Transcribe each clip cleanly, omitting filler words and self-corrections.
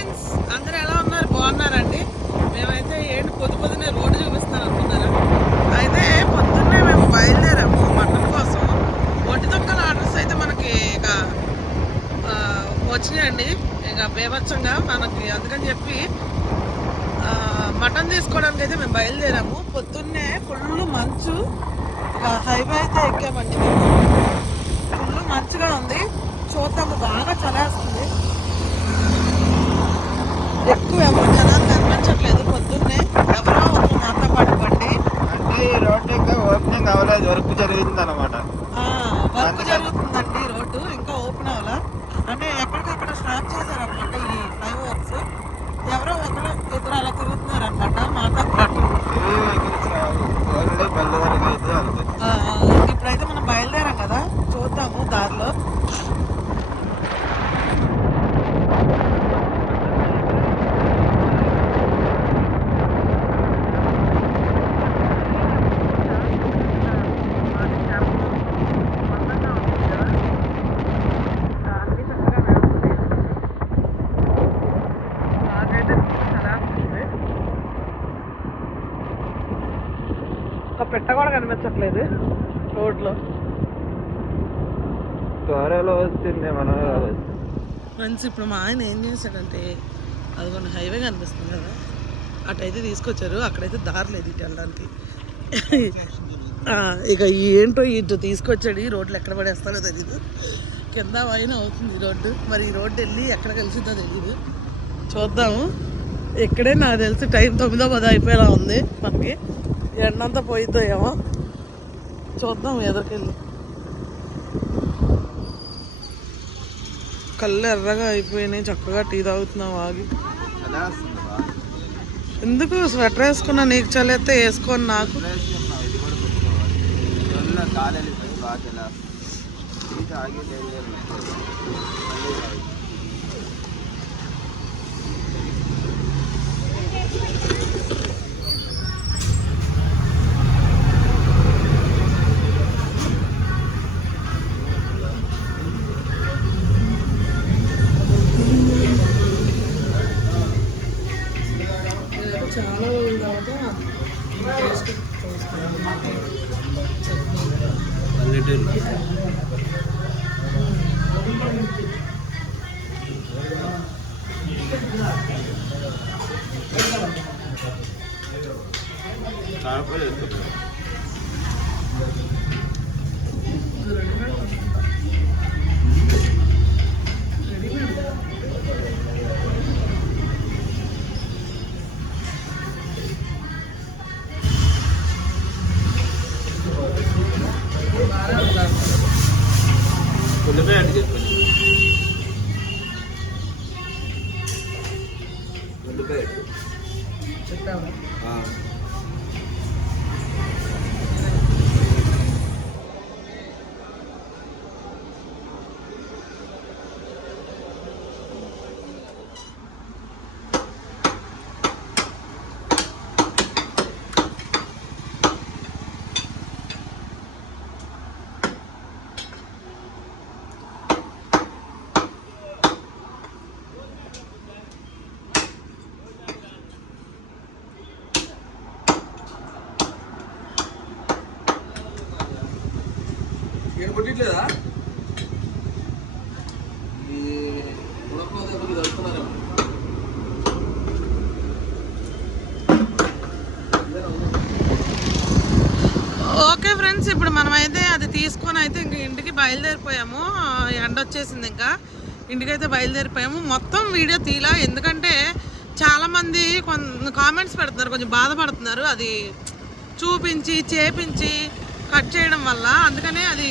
Friends, అందరూ ఎలా ఉన్నారు? బాగున్నారండి? మేమైతే ఏంటి పొద్దునే రోడ్డు చూపిస్తున్నాను అనుకున్నారా? అయితే పొద్దున్నే మేము బయలుదేరాము మటన్ కోసం. ఒంటి దొక్కల ఆర్డర్స్ అయితే మనకి ఇక వచ్చినాయండి, ఇక బేభత్సంగా మనకి. అందుకని చెప్పి మటన్ తీసుకోవడానికి అయితే మేము బయలుదేరాము. పొద్దున్నే ఫుల్ మంచు, ఇక హైవే అయితే ఎక్కామండి. మేము ఫుల్ మంచుగా ఉంది, చూద్దాము. బాగా చలేస్తుంది, ఎక్కువ ఎవరు జనాలు కనిపించట్లేదు. పొద్దున్నే ఎవరో ఒకరు మాతో పాటు బండి అంటే రోడ్డు ఇంకా ఓపెనింగ్ అవ్వలేదు, వర్క్ జరుగుతుంది అనమాట. వర్క్ జరుగుతుందండి. రోడ్డు ఇంకా ఓపెన్ అవ్వాలా, అంటే ఎక్కడికక్కడ స్టాప్ చేశారనమాట ఈ ఫ్లైఓవర్స్. ఎవరో ఒకరు ఇద్దరు అలా తిరుగుతున్నారనమాట మాతో పాటు. ఇప్పుడైతే మనం బయలుదేరాం కదా, చూద్దాము దారిలో. పెట్ట కూడా కనిపించట్లేదు రోడ్లో. త్వరలో వస్తుంది మన ఫ్రెండ్స్. ఇప్పుడు మా ఆయన ఏం చేశాడంటే, అదిగోండి హైవే కనిపిస్తుంది కదా, అటైతే తీసుకొచ్చారు. అక్కడైతే దారి లేదు ఇటు వెళ్ళడానికి. ఇక ఏంటో ఇటు తీసుకొచ్చాడు. ఈ రోడ్లు ఎక్కడ పడేస్తారో తెలీదు. కింద పైన అవుతుంది ఈ రోడ్డు. మరి ఈ రోడ్డు వెళ్ళి ఎక్కడ కలిసిందో తెలీదు, చూద్దాము. ఇక్కడే నాకు తెలిసి టైం 9:10 అయిపోయేలా ఉంది. మనకి ఎండంతా పోయిద్దో ఏమో, చూద్దాం. ఎదురుకెళ్ళి కళ్ళు ఎర్రగా అయిపోయినాయి. చక్కగా టీ తాగుతున్నాం ఆగి. ఎందుకు స్వెటర్ వేసుకున్నా? నీకు చలిస్తే వేసుకొని నాకు. చాలా రోజుల తర్వాత చెప్పాము. పుట్టట్లేదా? ఓకే ఫ్రెండ్స్, ఇప్పుడు మనమైతే అది తీసుకొని అయితే ఇంక ఇంటికి బయలుదేరిపోయాము. ఎండ వచ్చేసింది, ఇంకా ఇంటికైతే బయలుదేరిపోయాము. మొత్తం వీడియో తీలా, ఎందుకంటే చాలామంది కామెంట్స్ పెడుతున్నారు, కొంచెం బాధపడుతున్నారు అది చూపించి చేపించి కట్ చేయడం వల్ల. అందుకనే అది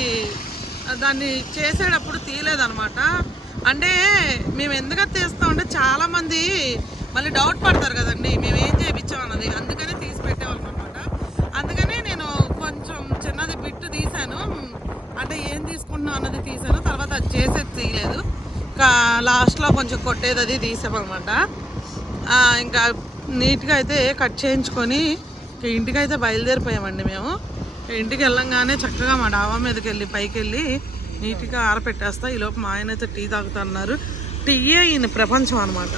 దాన్ని చేసేటప్పుడు తీయలేదన్నమాట. అంటే మేము ఎందుకని తీస్తామంటే చాలామంది మళ్ళీ డౌట్ పడతారు కదండి మేము ఏం చేయించామన్నది, అందుకనే తీసి పెట్టేవాళ్ళం అనమాట. అందుకనే నేను కొంచెం చిన్నది బిట్టు తీసాను, అంటే ఏం తీసుకుంటున్నాం అన్నది తీసాను. తర్వాత అది చేసేది తీయలేదు, ఇంకా లాస్ట్లో కొంచెం కొట్టేది అది తీసామన్నమాట. ఇంకా నీట్గా అయితే కట్ చేయించుకొని ఇంటికైతే బయలుదేరిపోయామండి మేము. ఇంటికి వెళ్ళంగానే చక్కగా మా డాబా మీదకి వెళ్ళి పైకి వెళ్ళి నీట్గా ఆరపెట్టేస్తా. ఈలోపు మా ఆయన అయితే టీ తాగుతున్నారు. టీయే ఈయన ప్రపంచం అనమాట.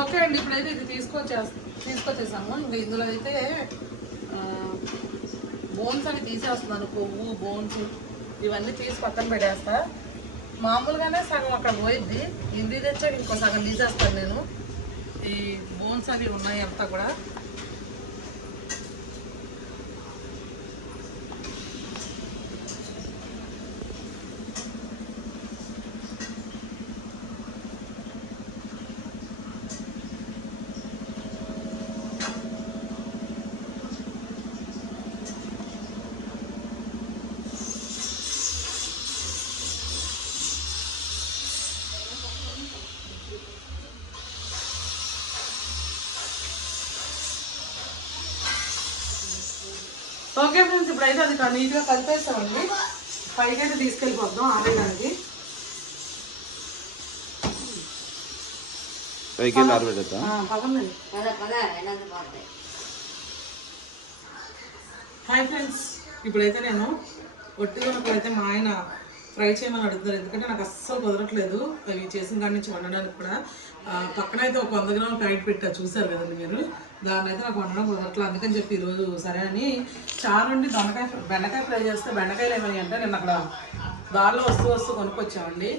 ఓకే అండి, ఇప్పుడైతే ఇది తీసుకొచ్చేసాము. ఇంకా ఇందులో అయితే బోన్స్ అని తీసేస్తున్నాను. కొవ్వు, బోన్స్ ఇవన్నీ తీసి పక్కన పెట్టేస్తా. మామూలుగానే సగం అక్కడ పోయిద్ది, ఇంటికి తెచ్చాక ఇంకో సగం తీసేస్తాను నేను. ఈ బోన్స్ అవి ఉన్నాయి అంతా కూడా. ఓకే ఫ్రెండ్స్, ఇప్పుడైతే అది నీట్గా కలిపేస్తామండి. పైకి అయితే తీసుకెళ్ళిపోద్దాం ఆరేదానికి. హాయ్ ఫ్రెండ్స్, ఇప్పుడైతే నేను ఒట్టిదొనకలు అయితే మా ఆయన ఫ్రై చేయమని అడుగుతారు. ఎందుకంటే నాకు అస్సలు కుదరట్లేదు అవి చేసిన కాడి నుంచి వండడానికి కూడా. పక్కన అయితే ఒక 100 గ్రాముల ప్యాకెట్ పెట్టా, చూసారు కదండి మీరు. దాన్ని అయితే నాకు వండడం కుదరట్లేదు. అందుకని చెప్పి ఈరోజు సరే అని చారు నుండి బెండకాయ ఫ్రై చేస్తే బెండకాయలు ఏమని అంటే నేను అక్కడ దారిలో వస్తూ కొనుక్కొచ్చామండి.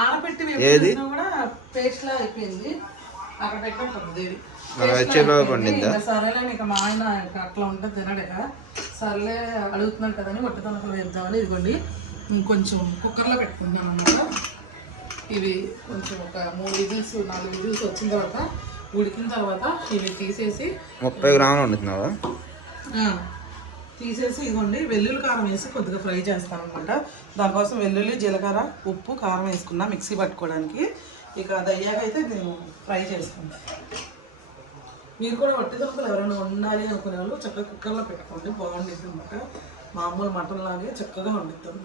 ఆరబెట్టి వేసినా కూడా పేస్ట్ లాగా అయిపోయింది. అక్కడ పెట్టినట్టుంది సరేలే, ఇక మా ఆయన అట్లా ఉంటే తినడేక సర్లే అడుగుతున్నాను కదని వట్టిదొనకలు వేద్దామని ఇదిగోండి కొంచెం కుక్కర్లో పెట్టుకుంటున్నాను అన్నమాట. ఇవి కొంచెం ఒక 3 విజిల్స్ 4 విజిల్స్ వచ్చిన తర్వాత ఉడికిన తర్వాత ఇవి తీసేసి 30 గ్రాములు వండుతున్నావా? తీసేసి ఇదిగోండి వెల్లుల్లి కారం వేసి కొద్దిగా ఫ్రై చేస్తాను అనమాట. దానికోసం వెల్లుల్లి, జీలకర్ర, ఉప్పు, కారం వేసుకున్నా మిక్సీ పట్టుకోవడానికి. ఇక అది అయ్యాక అయితే నేను ఫ్రై చేసుకుంటాను. మీరు కూడా వట్టిదొనకలు ఎవరైనా వండాలి అనుకునే వాళ్ళు చక్కగా కుక్కర్లో పెట్టుకోండి, బాగుండిద్ది అనమాట. మామూలు మటన్ లాగే చక్కగా వండిద్దాం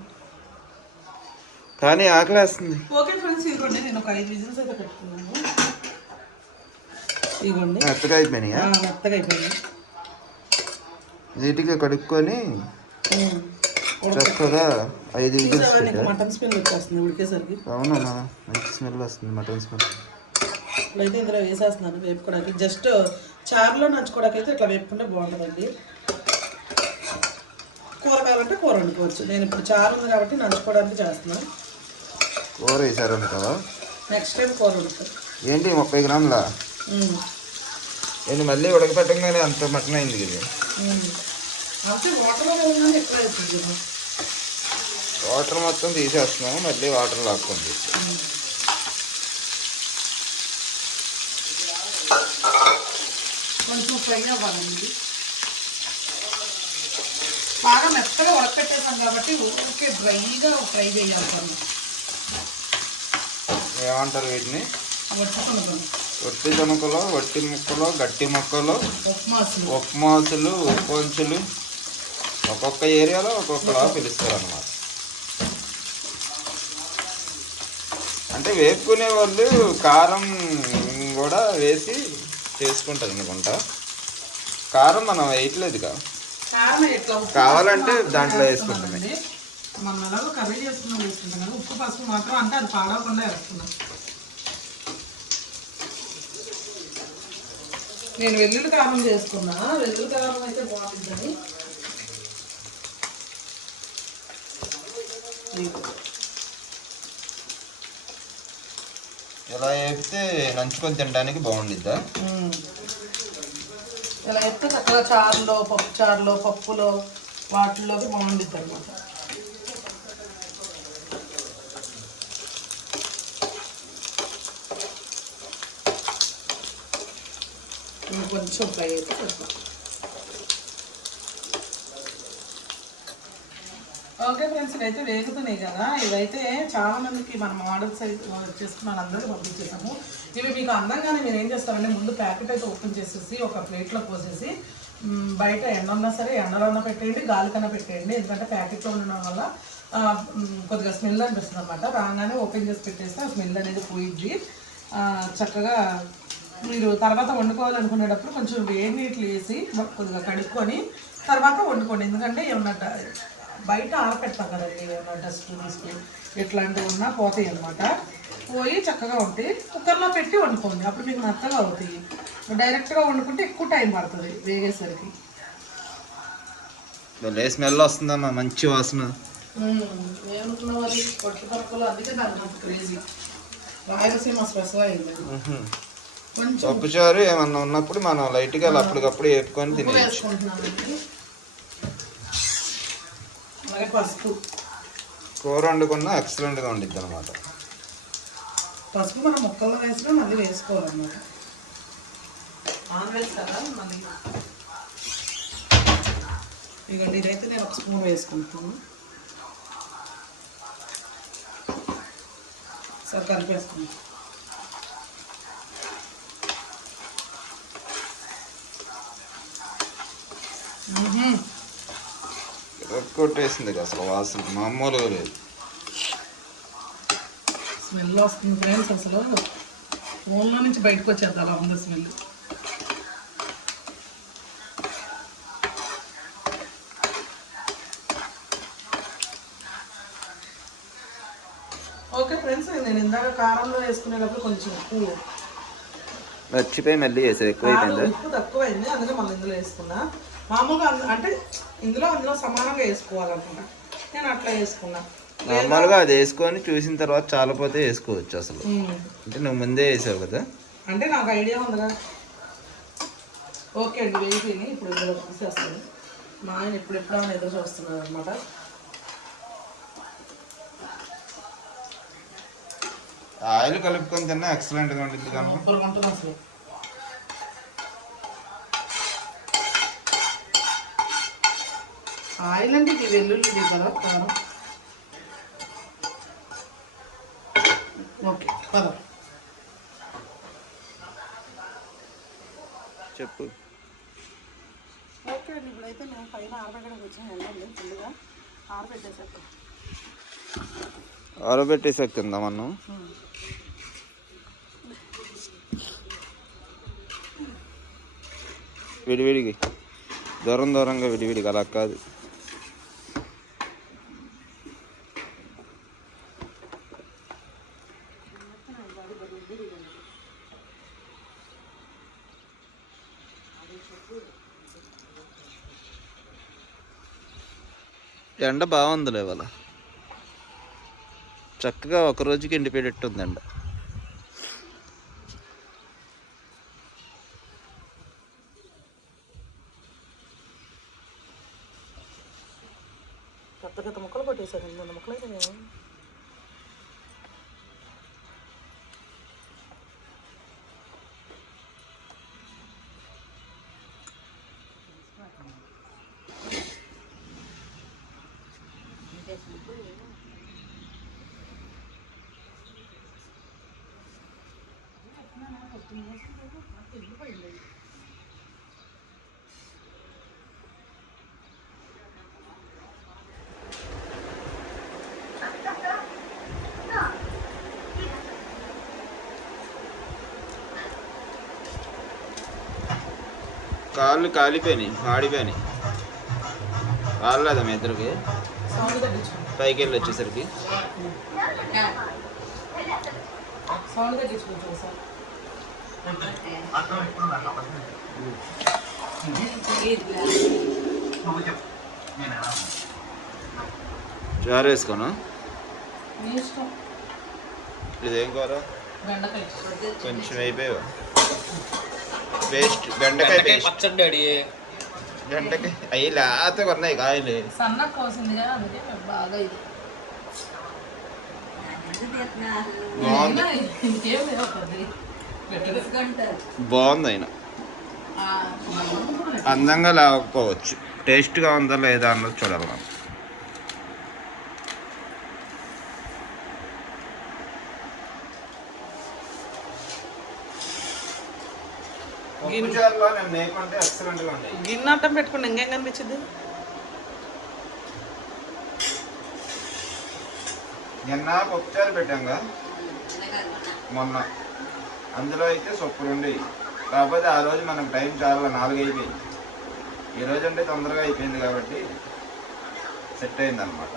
కానీ ఆకలేస్తుంది. ఓకే ఫ్రెండ్స్, ఇదిగోండి నేను ఒక 5 విజిల్స్ అయితే పెట్టుకున్నాను. ఇదిగోండి మెత్తగా అయిపోయినాయా? మెత్తగా అయిపోయినాయి. నీట్గా కడుక్కొని చక్కగా 5 విజిల్స్. మటన్ స్మెల్ వచ్చేస్తుంది ఉడికేసరికి. అవునమ్మా, మంచి స్మెల్ వస్తుంది మటన్ స్మెల్. ఇప్పుడైతే ఇందులో వేసేస్తున్నాను వేపుకోవడానికి. జస్ట్ చారులో నంచుకోవడానికి అయితే ఇట్లా వేపుకుంటే బాగుంటుందండి. కూర కావాలంటే కూర వండుకోవచ్చు. నేను ఇప్పుడు చారు ఉంది కాబట్టి నంచుకోవడానికి చేస్తున్నాను. కూర వేసారు కదా, నెక్స్ట్ టైం కూర వండుతాను. ఏంటి 30 గ్రాముల ఏంటి మళ్ళీ ఉడకపెట్టగానే అంత మటన్ అయింది కదా. అంటే వాటర్ ఎక్కువ అవుతుంది. వాటర్ మొత్తం తీసేస్తున్నాము, మళ్ళీ వాటర్ లాక్కుంది. కొంచెం ఫ్రై అవ్వాలండి. బాగా మెత్తగా ఉడకట్టేసాం కాబట్టి ఊరికే డ్రైగా ఫ్రై చేయాలి. ఏమంటారు వీటిని? వట్టి దొనకలు, వట్టి ముక్కలు, గట్టి ముక్కలు, ఉప్మాసులు, ఉప్పొంచులు, ఒక్కొక్క ఏరియాలో ఒక్కొక్కలా పిలుస్తారు అన్నమాట. అంటే వేపుకునే వాళ్ళు కారం కూడా వేసి చేసుకుంటారు అనుకుంటా. కారం మనం వేయట్లేదుగా, కావాలంటే దాంట్లో వేసుకుంటుంది. మనం ఎలాగో కర్రీ చేసుకున్నాం వేసుకుంటాం కదా, ఉప్పు పసుపు మాత్రం అంటే అది పాడవకుండా వేస్తున్నాం. నేను వెల్లుల్లి కారం చేసుకున్నా, వెల్లుల్లి కారం అయితే బాగుంటుందని. ఇలా వేస్తే నంచుకొని తినడానికి బాగుండిద్దా? ఇలా వేస్తే చక్కగా చారులో, పప్పు చారులో, పప్పులో వాటిల్లోకి బాగుండిద్ది అనమాట. కొంచెం ఫ్రై అయితే చెప్పాలి. ఓకే ఫ్రెండ్స్, ఇవైతే వేగుతున్నాయి కదా. ఇవైతే చాలా మందికి మనం ఆర్డర్స్ అయితే చేసుకున్నాను, అందరికీ పంపించేసాము. ఇవి మీకు అందంగానే మీరు ఏం చేస్తారంటే ముందు ప్యాకెట్ అయితే ఓపెన్ చేసేసి ఒక ప్లేట్లో పోసేసి బయట ఎండ ఉన్నా సరే ఎండలో పెట్టేయండి, గాలికన్నా పెట్టేయండి. ఎందుకంటే ప్యాకెట్లో ఉండడం వల్ల కొద్దిగా స్మెల్ అనిపిస్తుంది అనమాట. రాగానే ఓపెన్ చేసి పెట్టేస్తే ఆ స్మెల్ అనేది పోయిద్ది. చక్కగా మీరు తర్వాత వండుకోవాలనుకునేటప్పుడు కొంచెం వేడి నీళ్ళు వేసి కొద్దిగా కడుక్కొని తర్వాత వండుకోండి. ఎందుకంటే ఏమన్నా బయట ఆరపెడతాం కదండి, ఏమైనా డస్ట్ తీసుకుని ఎట్లాంటివి ఉన్నా పోతాయి అన్నమాట. పోయి చక్కగా ఉంటాయి. కుక్కర్లో పెట్టి వండుకోండి, అప్పుడు మీకు మెత్తగా అవుతాయి. డైరెక్ట్గా వండుకుంటే ఎక్కువ టైం పడుతుంది వేగేసరికి. స్మెల్ వస్తుందమ్మా, మంచి వాసన. ఏమనుకున్నావు అది పొట్టు పరకలు, అందుకే దాని నాకు క్రేజీ. రాయలసీమ స్పెషల్ అయింది. పప్పుచారు ఏమన్నా ఉన్నప్పుడు మనం లైట్గా అప్పటికప్పుడు వేపుకొని తినేయచ్చు. వేసుకుంటున్నామండి. అలాగే పసుపు, కూర వండుకున్నా ఎక్సలెంట్గా ఉండిద్ది అనమాట. పసుపు మనం ముక్కల్లో వేసినా మళ్ళీ వేసుకోవాలన్నమాట. వేస్తారా మళ్ళీ. ఇదిగోండి, ఇదైతే నేను 1 స్పూన్ వేసుకుంటాను. సరే కలిపేసుకుంటాను. కొట్టేసింది అసలు, వాసన మామూలుగా లేదు. స్మెల్ వస్తుంది ఫ్రెండ్స్, అసలు ఫోన్లో నుంచి బయటకు వచ్చేది అలా ఉంది స్మెల్. ఓకే ఫ్రెండ్స్, నేను ఇందాక కారంలో వేసుకునేటప్పుడు కొంచెం ఉప్పు మర్చిపోయి మళ్ళీ వేసేది, ఎక్కువైపోయిందా? ఉప్పు తక్కువైంది, అందుకే మళ్ళీ ఇందులో వేసుకున్నా. మామూలుగా అంటే అందులో సమానంగా వేసుకోవాలన్నమాట. నేను అట్లా వేసుకున్నా. నార్మల్గా అది వేసుకొని చూసిన తర్వాత చాలపోతే వేసుకోవచ్చు అసలు. అంటే నువ్వు ముందే వేసావు కదా, అంటే నాకు ఐడియా ఉందిగా. ఓకే అండి, వేగిపోయి ఇప్పుడు ఇందులో తీసేస్తాను. మా ఆయన ఎప్పుడెప్పుడైనా ఎదురు చూస్తున్నారు అనమాట. ఆయిల్ కలుపుకొని తిన్నా ఎక్సలెంట్గా ఉంటుంది కానీ సూపర్గా ఉంటుంది అసలు. ఆయిల్ అంటే ఇది వెల్లుల్లి కదా కారం. ఓకే పద చెప్పు. ఓకే అండి, ఇప్పుడైతే నేను పైన ఆరబెట్టడానికి వచ్చాను. వెళ్ళండి, ఫుల్గా ఆరబెట్టేసాక ఆరబెట్టేసాక తిందాం అన్నం. విడివిడికి దూరంగా విడివిడికి, అలా కాదు. ఎండ బాగుందిలే ఇవాళ, చక్కగా ఒక రోజుకి ఎండిపోయేటట్టు ఉంది ఎండ. పెద్ద ముక్కలు కొట్టేసారు. 2 ముక్కలు అయితే కాళ్ళు కాలిపోయినాయి, మాడిపోయినాయి. కాలేదా మీ ఇద్దరికి? పైకి వెళ్ళి వచ్చేసరికి చారు వేసుకోను. ఇదేం కూర? కొంచెం అయిపోయావా? పేస్ట్ బెండకాయ పచ్చడి డాడీ. బెండకాయ అవి లేత కొన్నాయి కాయలు, సన్న కోసింది కదా, అందుకే బాగా ఇది బాగుంది. అయినా అందంగా లేకపోవచ్చు, టేస్ట్గా ఉందా లేదా అన్నది చూడాలి మనం. గిన్నె అట్టం పెట్టుకుంటే ఇంకేం కనిపించింది? నిన్న పప్పుచారు పెట్టాంగా మొన్న, అందులో అయితే సూపర్ ఉండేవి. కాకపోతే ఆ రోజు మనకు టైం చాలా 4 అయిపోయింది. ఈ రోజు అంటే తొందరగా అయిపోయింది కాబట్టి సెట్ అయిందనమాట.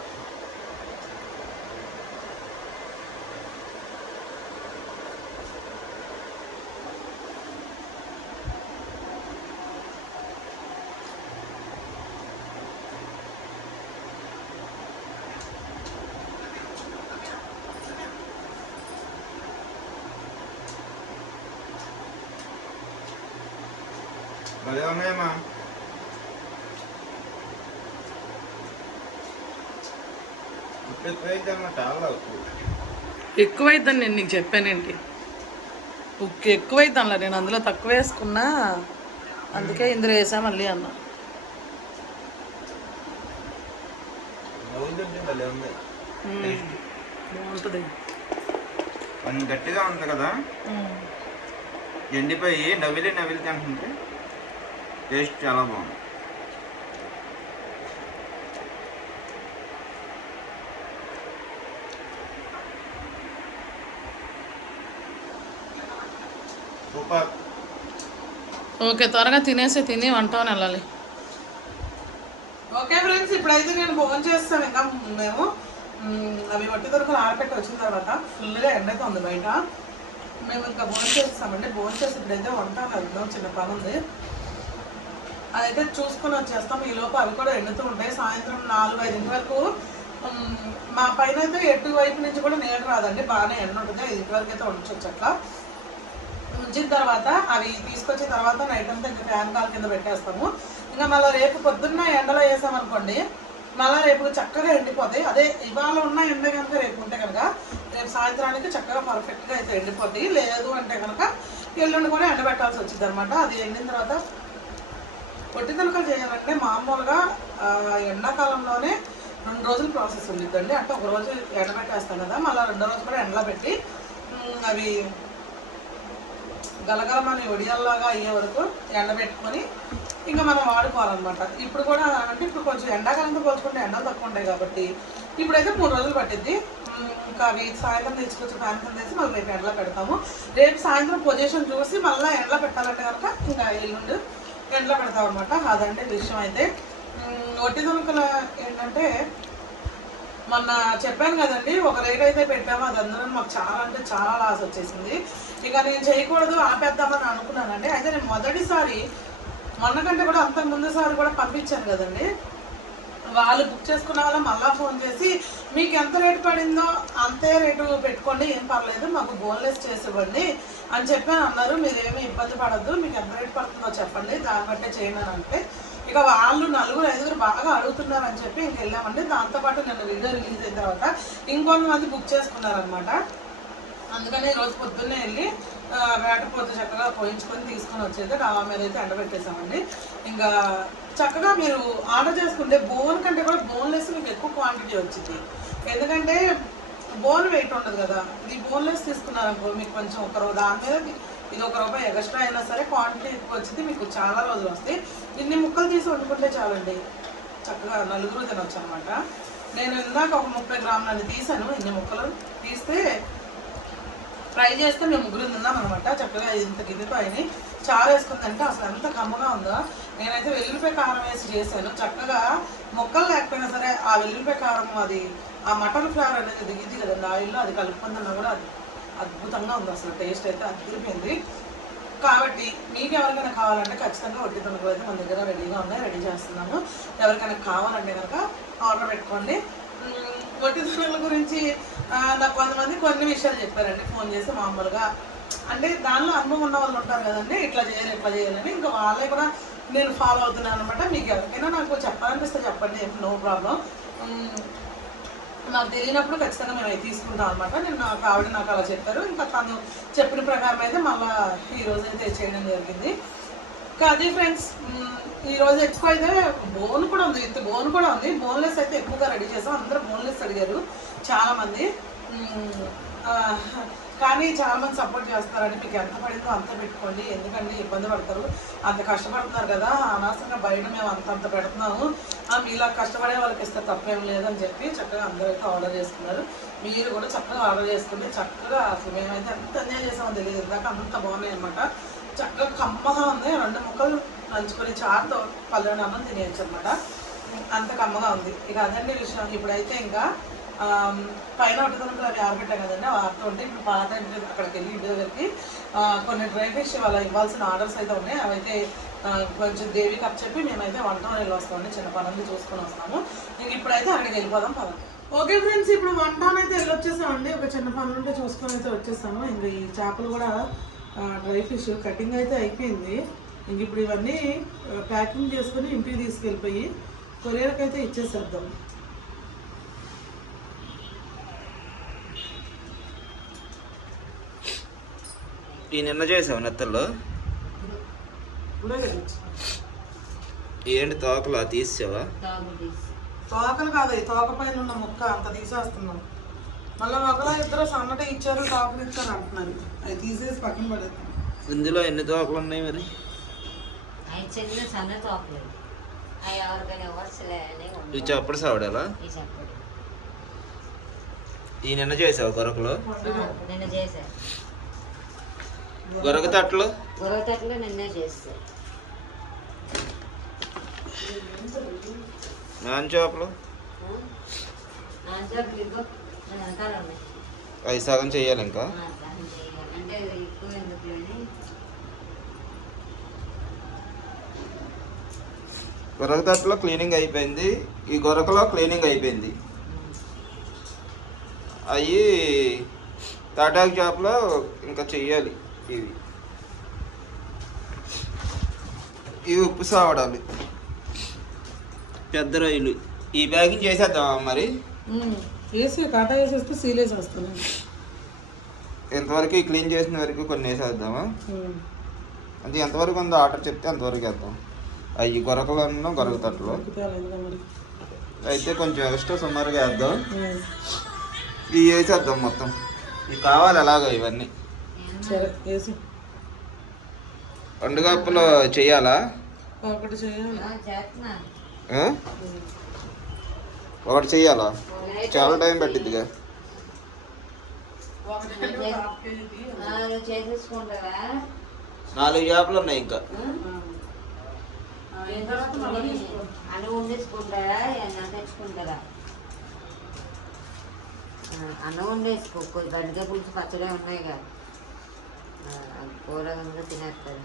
భలే ఉన్నాయమ్మా. ఎక్కువైద్దని నేను నీకు చెప్పానేంటి, ఉక్కు ఎక్కువైద్దాంలా నేను అందులో తక్కువ వేసుకున్నా, అందుకే ఇందులో వేసా మళ్ళీ అన్నా. బాగుంటుంది, కొంచెం గట్టిగా ఉంది కదా, ఎండిపోయి నవిలి తింటుంటే టేస్ట్ చాలా బాగుంది. సూపర్. ఓకే, త్వరగా తిని వంటని వెళ్ళాలి. ఓకే ఫ్రెండ్స్, ఇప్పుడైతే నేను భోజనం చేస్తాను. ఇంకా మేము అవి వట్టి దొరకలు ఆరపెట్టి వచ్చిన తర్వాత ఫుల్గా ఎండ అయితే ఉంది బయట. మేము ఇంకా భోజనం చేస్తామండి. భోజనం చేసి ఇప్పుడైతే వంట వెళ్దాం, చిన్న పని ఉంది, అదైతే చూసుకొని వచ్చేస్తాం. ఈ లోపు అవి కూడా ఎండుతూ ఉంటాయి. సాయంత్రం 4-5 వరకు మా పైన అయితే ఎటు వైపు నుంచి కూడా నీడ రాదండి, బాగానే ఎండ ఉంటుంది. 5 వరకు అయితే ఉంచవచ్చు. అట్లా ఉంచిన తర్వాత అవి తీసుకొచ్చిన తర్వాత నైట్ అంతా ఇంకా ఫ్యాన్ కాల్ కింద పెట్టేస్తాము. ఇంకా మళ్ళీ రేపు పొద్దున్న ఎండలో వేసామనుకోండి, మళ్ళీ రేపు చక్కగా ఎండిపోతాయి. అదే ఇవాళ ఉన్న ఎండ కనుక రేపు ఉంటే కనుక రేపు సాయంత్రానికి చక్కగా పర్ఫెక్ట్గా అయితే ఎండిపోతాయి. లేదు అంటే కనుక ఎల్లుండి కూడా ఎండబెట్టాల్సి వచ్చింది అనమాట. అది ఎండిన తర్వాత పొట్టి తనకలు చేయాలంటే మామూలుగా ఎండాకాలంలోనే 2 రోజులు ప్రాసెస్ ఉండిద్దండి. అంటే ఒక రోజు ఎండబెట్టేస్తాం కదా, మళ్ళీ 2వ రోజు కూడా ఎండలో పెట్టి అవి గలగలమని ఒడియాల్లాగా అయ్యే వరకు ఎండబెట్టుకొని ఇంకా మనం వాడుకోవాలన్నమాట. ఇప్పుడు కూడా అంటే ఇప్పుడు కొంచెం ఎండాకాలంతో పోల్చుకుంటే ఎండలు తక్కువ ఉంటాయి కాబట్టి ఇప్పుడైతే 3 రోజులు పట్టిద్ది. ఇంకా అవి సాయంత్రం తెచ్చుకొచ్చి ఫ్యాన్ కింద వేసి మళ్ళీ రేపు ఎండలో పెడతాము. రేపు సాయంత్రం పొజిషన్ చూసి మళ్ళీ ఎండలో పెట్టాలంటే కనుక ఇంకా ఎల్లుండి ఎండలో పెడతాం అనమాట. అదంటే విషయం. అయితే ఒట్టి దునుకలు ఏంటంటే మొన్న చెప్పాను కదండి, ఒక రేట్ అయితే పెట్టాము, అది అందరూ మాకు చాలా అంటే చాలా లాస్ వచ్చేసింది. ఇక నేను చేయకూడదు, ఆపేద్దామని అనుకున్నానండి. అయితే నేను మొదటిసారి మొన్న కంటే కూడా అంత ముందుసారి కూడా పంపించాను కదండి, వాళ్ళు బుక్ చేసుకున్న వాళ్ళ మళ్ళీ ఫోన్ చేసి మీకు ఎంత రేటు పడిందో అంతే రేటు పెట్టుకోండి, ఏం పర్లేదు, మాకు బోన్లెస్ చేసి ఇవ్వండి అని చెప్పాను అన్నారు. మీరేమీ ఇబ్బంది పడద్దు, మీకు ఎంత రేటు పడుతుందో చెప్పండి, దాన్ని బట్టే చేయండి అని అంటే ఇక వాళ్ళు 4-5 బాగా అడుగుతున్నారని చెప్పి ఇంకెళ్ళామండి. దాంతోపాటు నేను వీడియో రిలీజ్ అయిన తర్వాత ఇంకొంతమంది బుక్ చేసుకున్నారనమాట. అందుకని ఈరోజు పొద్దున్నే వెళ్ళి వేటపోతే చక్కగా పోయించుకొని తీసుకొని వచ్చేది డాబా మీద అయితే ఎండబెట్టేసామండి. ఇంకా చక్కగా మీరు ఆర్డర్ చేసుకుంటే బోన్ కంటే కూడా బోన్లెస్ మీకు ఎక్కువ క్వాంటిటీ వచ్చింది. ఎందుకంటే బోన్ వెయిట్ ఉండదు కదా, ఇది బోన్లెస్ తీసుకున్నారనుకో మీకు కొంచెం దాని మీద ఇది ₹1 ఎక్స్ట్రా అయినా సరే క్వాంటిటీ ఎక్కువ వచ్చింది, మీకు చాలా రోజులు వస్తాయి. ఇన్ని ముక్కలు తీసి వండుకుంటే చాలండి, చక్కగా 4 తినొచ్చు అనమాట. నేను ఇందాక ఒక 30 గ్రాములని తీసాను. ఇన్ని ముక్కలు తీస్తే ఫ్రై చేస్తే మేము 3 తిన్నాం అనమాట. చక్కగా ఇంత గిన్నెతో అయినాయి. చారు వేసుకుందంటే అసలు ఎంత కమ్మగా ఉందో. నేనైతే వెల్లుల్లిపాయ కారం వేసి చేశాను. చక్కగా ముక్కలు లేకపోయినా సరే ఆ వెల్లుల్లిపాయ కారం అది ఆ మటన్ ఫ్లేవర్ అనేది దిగింది కదండి ఆయిల్లో, అది కలుపుకుందన్నా కూడా అద్భుతంగా ఉంది. అసలు టేస్ట్ అయితే అదిరిపోయింది. కాబట్టి మీకు ఎవరికైనా కావాలంటే ఖచ్చితంగా వడ్డీ తొలగలు అయితే మన దగ్గర రెడీగా ఉన్నాయి, రెడీ చేస్తున్నాము. ఎవరికైనా కావాలంటే కనుక ఆర్డర్ పెట్టుకోండి. వడ్డీ తొలగల గురించి నాకు కొంతమంది కొన్ని విషయాలు చెప్పారండి ఫోన్ చేసి. మామూలుగా అంటే దానిలో అనుభవం ఉన్న వాళ్ళు ఉంటారు కదండి, ఇట్లా చేయాలని. ఇంకా వాళ్ళే కూడా నేను ఫాలో అవుతున్నాను అనమాట. మీకు ఎవరికైనా నాకు చెప్పాలనిపిస్తే చెప్పండి, నో ప్రాబ్లం. నాకు తెలియనప్పుడు ఖచ్చితంగా మేము అవి తీసుకుంటాం అనమాట. నేను నాకు అలా చెప్పారు. ఇంకా తను చెప్పిన ప్రకారం అయితే మళ్ళీ ఈరోజు అయితే చేయడం జరిగింది. ఇంకా అది ఫ్రెండ్స్, ఈరోజు ఎక్కువ అయితే బోన్ కూడా ఉంది, ఇంత బోన్ కూడా ఉంది. బోన్లెస్ అయితే ఎక్కువగా రెడీ చేసాం. అందరూ బోన్లెస్ అడిగారు చాలామంది. కానీ చాలామంది సపోర్ట్ చేస్తారండి. మీకు ఎంత పడిందో అంత పెట్టుకోండి, ఎందుకంటే ఇబ్బంది పడతారు, అంత కష్టపడుతున్నారు కదా, అనవసరంగా బయట మేము అంత పెడుతున్నాము, మీలా కష్టపడే వాళ్ళకి ఇస్తే తప్పేం లేదని చెప్పి చక్కగా అందరూ అయితే ఆర్డర్ చేసుకున్నారు. మీరు కూడా చక్కగా ఆర్డర్ చేసుకుంటే చక్కగా అసలు మేమైతే ఎంత ఎంజాయ్ చేసామో తెలియదు. ఇందాక అంత బాగున్నాయి అనమాట. చక్కగా కమ్మగా ఉంది. 2 ముక్కలు నంచుకొని చారుతో పల్లెని అన్నం తినేయచ్చు అనమాట. అంత కమ్మగా ఉంది. ఇక అదండి విషయం. ఇప్పుడైతే ఇంకా పైన ఒకటి అవి ఆరబెట్టాం కదండి, వాటితో ఉంటే ఇప్పుడు పాత అక్కడికి వెళ్ళి ఇంటి దగ్గరికి కొన్ని డ్రై ఫిష్ వాళ్ళ ఇవ్వాల్సిన ఆర్డర్స్ అయితే ఉన్నాయి. అవైతే కొంచెం దేవికి అప్ చెప్పి మేమైతే వంట వెళ్ళి వస్తామండి, చిన్న పనులు చూసుకొని వస్తాము. ఇంక ఇప్పుడైతే అక్కడికి వెళ్ళిపోదాం పదం. ఓకే ఫ్రెండ్స్, ఇప్పుడు వంట అయితే వెళ్ళొచ్చేసామండి. ఒక చిన్న పనులు ఉంటే చూసుకొని అయితే వచ్చేసాము. ఇంక ఈ చేపలు కూడా డ్రై ఫిష్ కటింగ్ అయితే అయిపోయింది. ఇంక ఇప్పుడు ఇవన్నీ ప్యాకింగ్ చేసుకొని ఇంటికి తీసుకెళ్ళిపోయి కొరియర్కి అయితే ఇచ్చేసేద్దాం. ఈ నిన్న చేసావు నెత్తల్లో ఏంటి తోకలా తీసావా? తోకలు కాదు, తోక పైన ఉన్న ముక్క అంత తీసేస్తున్నాం. మళ్ళీ ఒకలా ఇద్దరు సన్నట ఇచ్చారు, తోకలు ఇచ్చారు అంటున్నారు. అవి తీసేసి పక్కన పడేస్తాం. ఇందులో ఎన్ని తోకలు ఉన్నాయి మరి? ఇవి చప్పుడు సావడాలా? ఈ నిన్న చేసావు గొరకలు? గొరక తట్లు నిన్నే చేస్తా. నాన్ చేపలు అవి సగం చెయ్యాలి ఇంకా. గొరక తట్టులో క్లీనింగ్ అయిపోయింది, ఈ గొరకలో క్లీనింగ్ అయిపోయింది. అవి తాటాకు చేపలో ఇంకా చెయ్యాలి. ఇవి ఉప్పు సావడాలి, పెద్ద రొయ్యలు. ఈ ప్యాకింగ్ చేసేద్దామా మరి? వేసి కాటా వేసేస్తే సీలేసి వస్తుంది. ఎంతవరకు క్లీన్ చేసిన వరకు కొన్ని వేసేద్దామా? అంటే ఎంతవరకు ఉందో ఆర్డర్ చెప్తే అంతవరకు వేద్దాం. అవి గొరకలు గొరక తట్టులో అయితే కొంచెం ఎక్స్ట్రా సుమారుగా వేద్దాం. ఇవి వేసేద్దాం మొత్తం. ఇవి కావాలి ఎలాగో ఇవన్నీ. వండుగప్పులో చెయ్యాలా? ఒకటి చెయ్యాలా? చాలా టైం పట్టిద్దిగా. నాలుగు చేపలు ఉన్నాయి ఇంకా. అన్నం వండేసుకుంటారా, తెచ్చుకుంటారా? అన్నం వండేసుకో, గంటగా పులుసు పచ్చడే ఉన్నాయి కదా, కూర తినేస్తారు.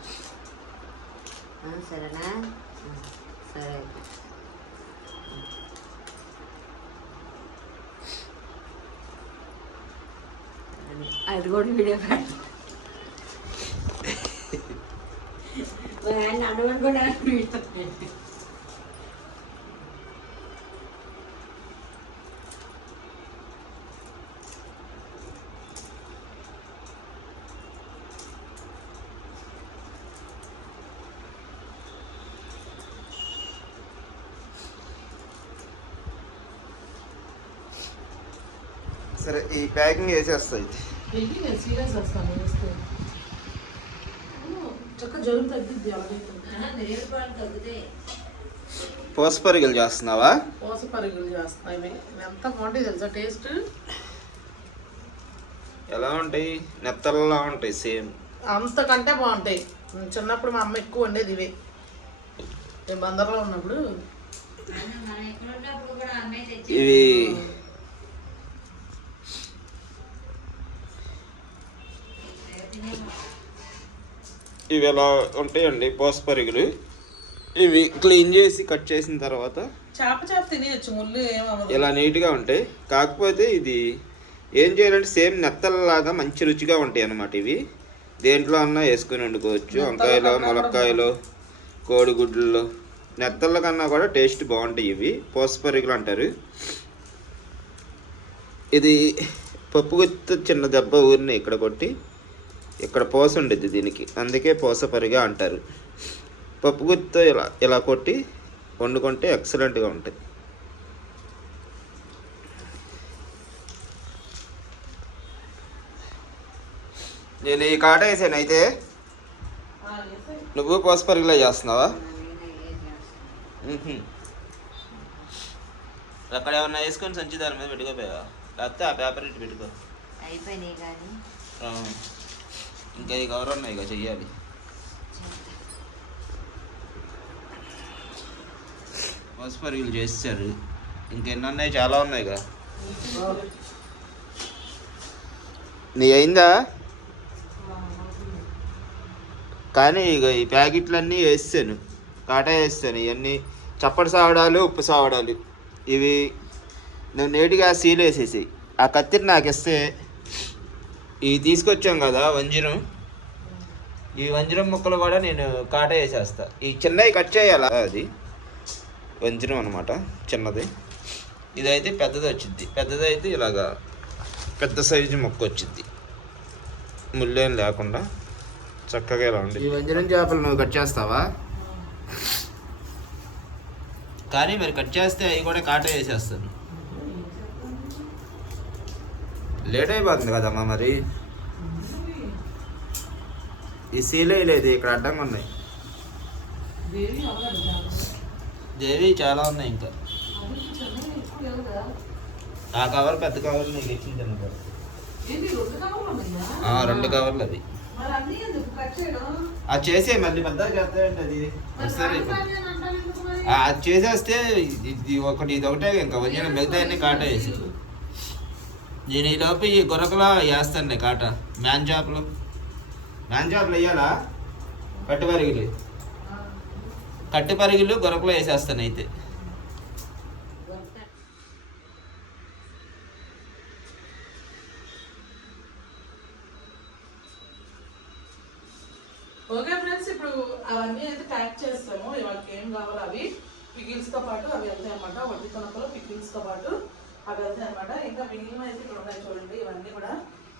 సరేనా? సరే. అది కూడా వీడియో అడవని కూడా సరే, ఈ ప్యాకింగ్ వేసేస్తాయి. పోసపరిగలు చేస్తున్నావా? పోసపరిగలు చేస్తున్నాయి. ఎంత బాగుంటాయి తెలుసా టేస్ట్? ఎలా ఉంటాయి? నెత్తల్లా ఉంటాయి సేమ్. అంతకంటే బాగుంటాయి. చిన్నప్పుడు మా అమ్మ ఎక్కువ వండేది ఇవే. నేను బందర్లో ఉన్నప్పుడు ఇవి ఇవి ఎలా ఉంటాయండి పోసపరిగలు. ఇవి క్లీన్ చేసి కట్ చేసిన తర్వాత చేప తినేయచ్చు, ముళ్ళు ఏమవ్వదు. ఇలా నీట్గా ఉంటాయి. కాకపోతే ఇది ఏం చేయాలంటే సేమ్ నెత్తలలాగా మంచి రుచిగా ఉంటాయి అన్నమాట. ఇవి దేంట్లో అన్నా వేసుకొని వండుకోవచ్చు. వంకాయలో, ములక్కాయలో, కోడిగుడ్లలో. నెత్తళ్ళ కన్నా కూడా టేస్ట్ బాగుంటాయి. ఇవి పోసపరిగలు అంటారు. ఇది పప్పు గుత్త చిన్న దెబ్బ ఊరిని ఇక్కడ కొట్టి ఇక్కడ పోస ఉండేది దీనికి, అందుకే పోసపరిగా అంటారు. పప్పు గుత్త ఇలా కొట్టి వండుకుంటే ఎక్సలెంట్గా ఉంటుంది. నేను ఈ కాట వేసాను. అయితే నువ్వు పోసపరిగలో చేస్తున్నావా? అక్కడ ఏమన్నా వేసుకొని సంచి దాని మీద పెట్టుకోపోయా, లేకపోతే ఆ పేపర్ ఇటు పెట్టుకో. అయిపోయినాయి కానీ ఇంకా ఈ కవర్ ఉన్నాయి, ఇక చెయ్యాలి. పసుపు అరుగులు చేస్తారు. ఇంకెన్ని ఉన్నాయి, చాలా ఉన్నాయిగా. నీ అయిందా? కానీ ఇక ఈ ప్యాకెట్లన్నీ వేస్తాను, కాటా వేస్తాను. ఇవన్నీ చప్పటి సావడాలు, ఉప్పు సావడాలు. ఇవి నువ్వు నీట్గా సీల్ వేసేసాయి. ఆ కత్తిరి నాకు ఇస్తే, ఇవి తీసుకొచ్చాం కదా వంజరం, ఈ వంజరం ముక్కలు కూడా నేను కాటా వేసేస్తా. ఈ చిన్నవి కట్ చేయాలా, అది వంజరం అనమాట చిన్నది. ఇదైతే పెద్దది వచ్చింది. పెద్దది అయితే ఇలాగా పెద్ద సైజు మొక్క వచ్చింది, ముళ్ళేం లేకుండా చక్కగా ఇలా ఉంది. ఈ వంజరం చేపలు నువ్వు కట్ చేస్తావా? కానీ మరి కట్ చేస్తే అవి కూడా కాటా వేసేస్తాను. లేట్ అయిపోతుంది కదమ్మా. మరి ఈ సీలే లేదు, ఇక్కడ అడ్డంగా ఉన్నాయి. దేవి చాలా ఉన్నాయి ఇంకా. ఆ కవర్ పెద్ద కవర్ నీకు ఇచ్చింది. 2 కవర్లు అవి. అది చేసే మళ్ళీ పెద్దగా చేస్తాయండి. అది ఒకసారి అది చేసేస్తే ఇది ఒకటే ఇంకా వంజరం, మిగతా అన్ని కాటా వేసి నేను ఈ లోపు ఈ గొరకలా వేస్తాను కాటా. మ్యాన్ చేపలు వేయాలా? కట్టి పరిగిలు గొరకలో వేసేస్తాను అయితే. ఓకే ఫ్రెండ్స్, ఇప్పుడు అవన్నీ అయితే ప్యాక్ చేస్తాము. ఇవాళకి ఏం కావాలో అవి పికిల్స్తో పాటు అవి వెళ్తాయి అనమాట. వడ్డీ కొనకలో పికిల్స్తో పాటు అవి వెళ్తాయి అనమాట. ఇంకా మిగిలిన అయితే ఇక్కడ ఉన్నాయి చూడండి. ఇవన్నీ కూడా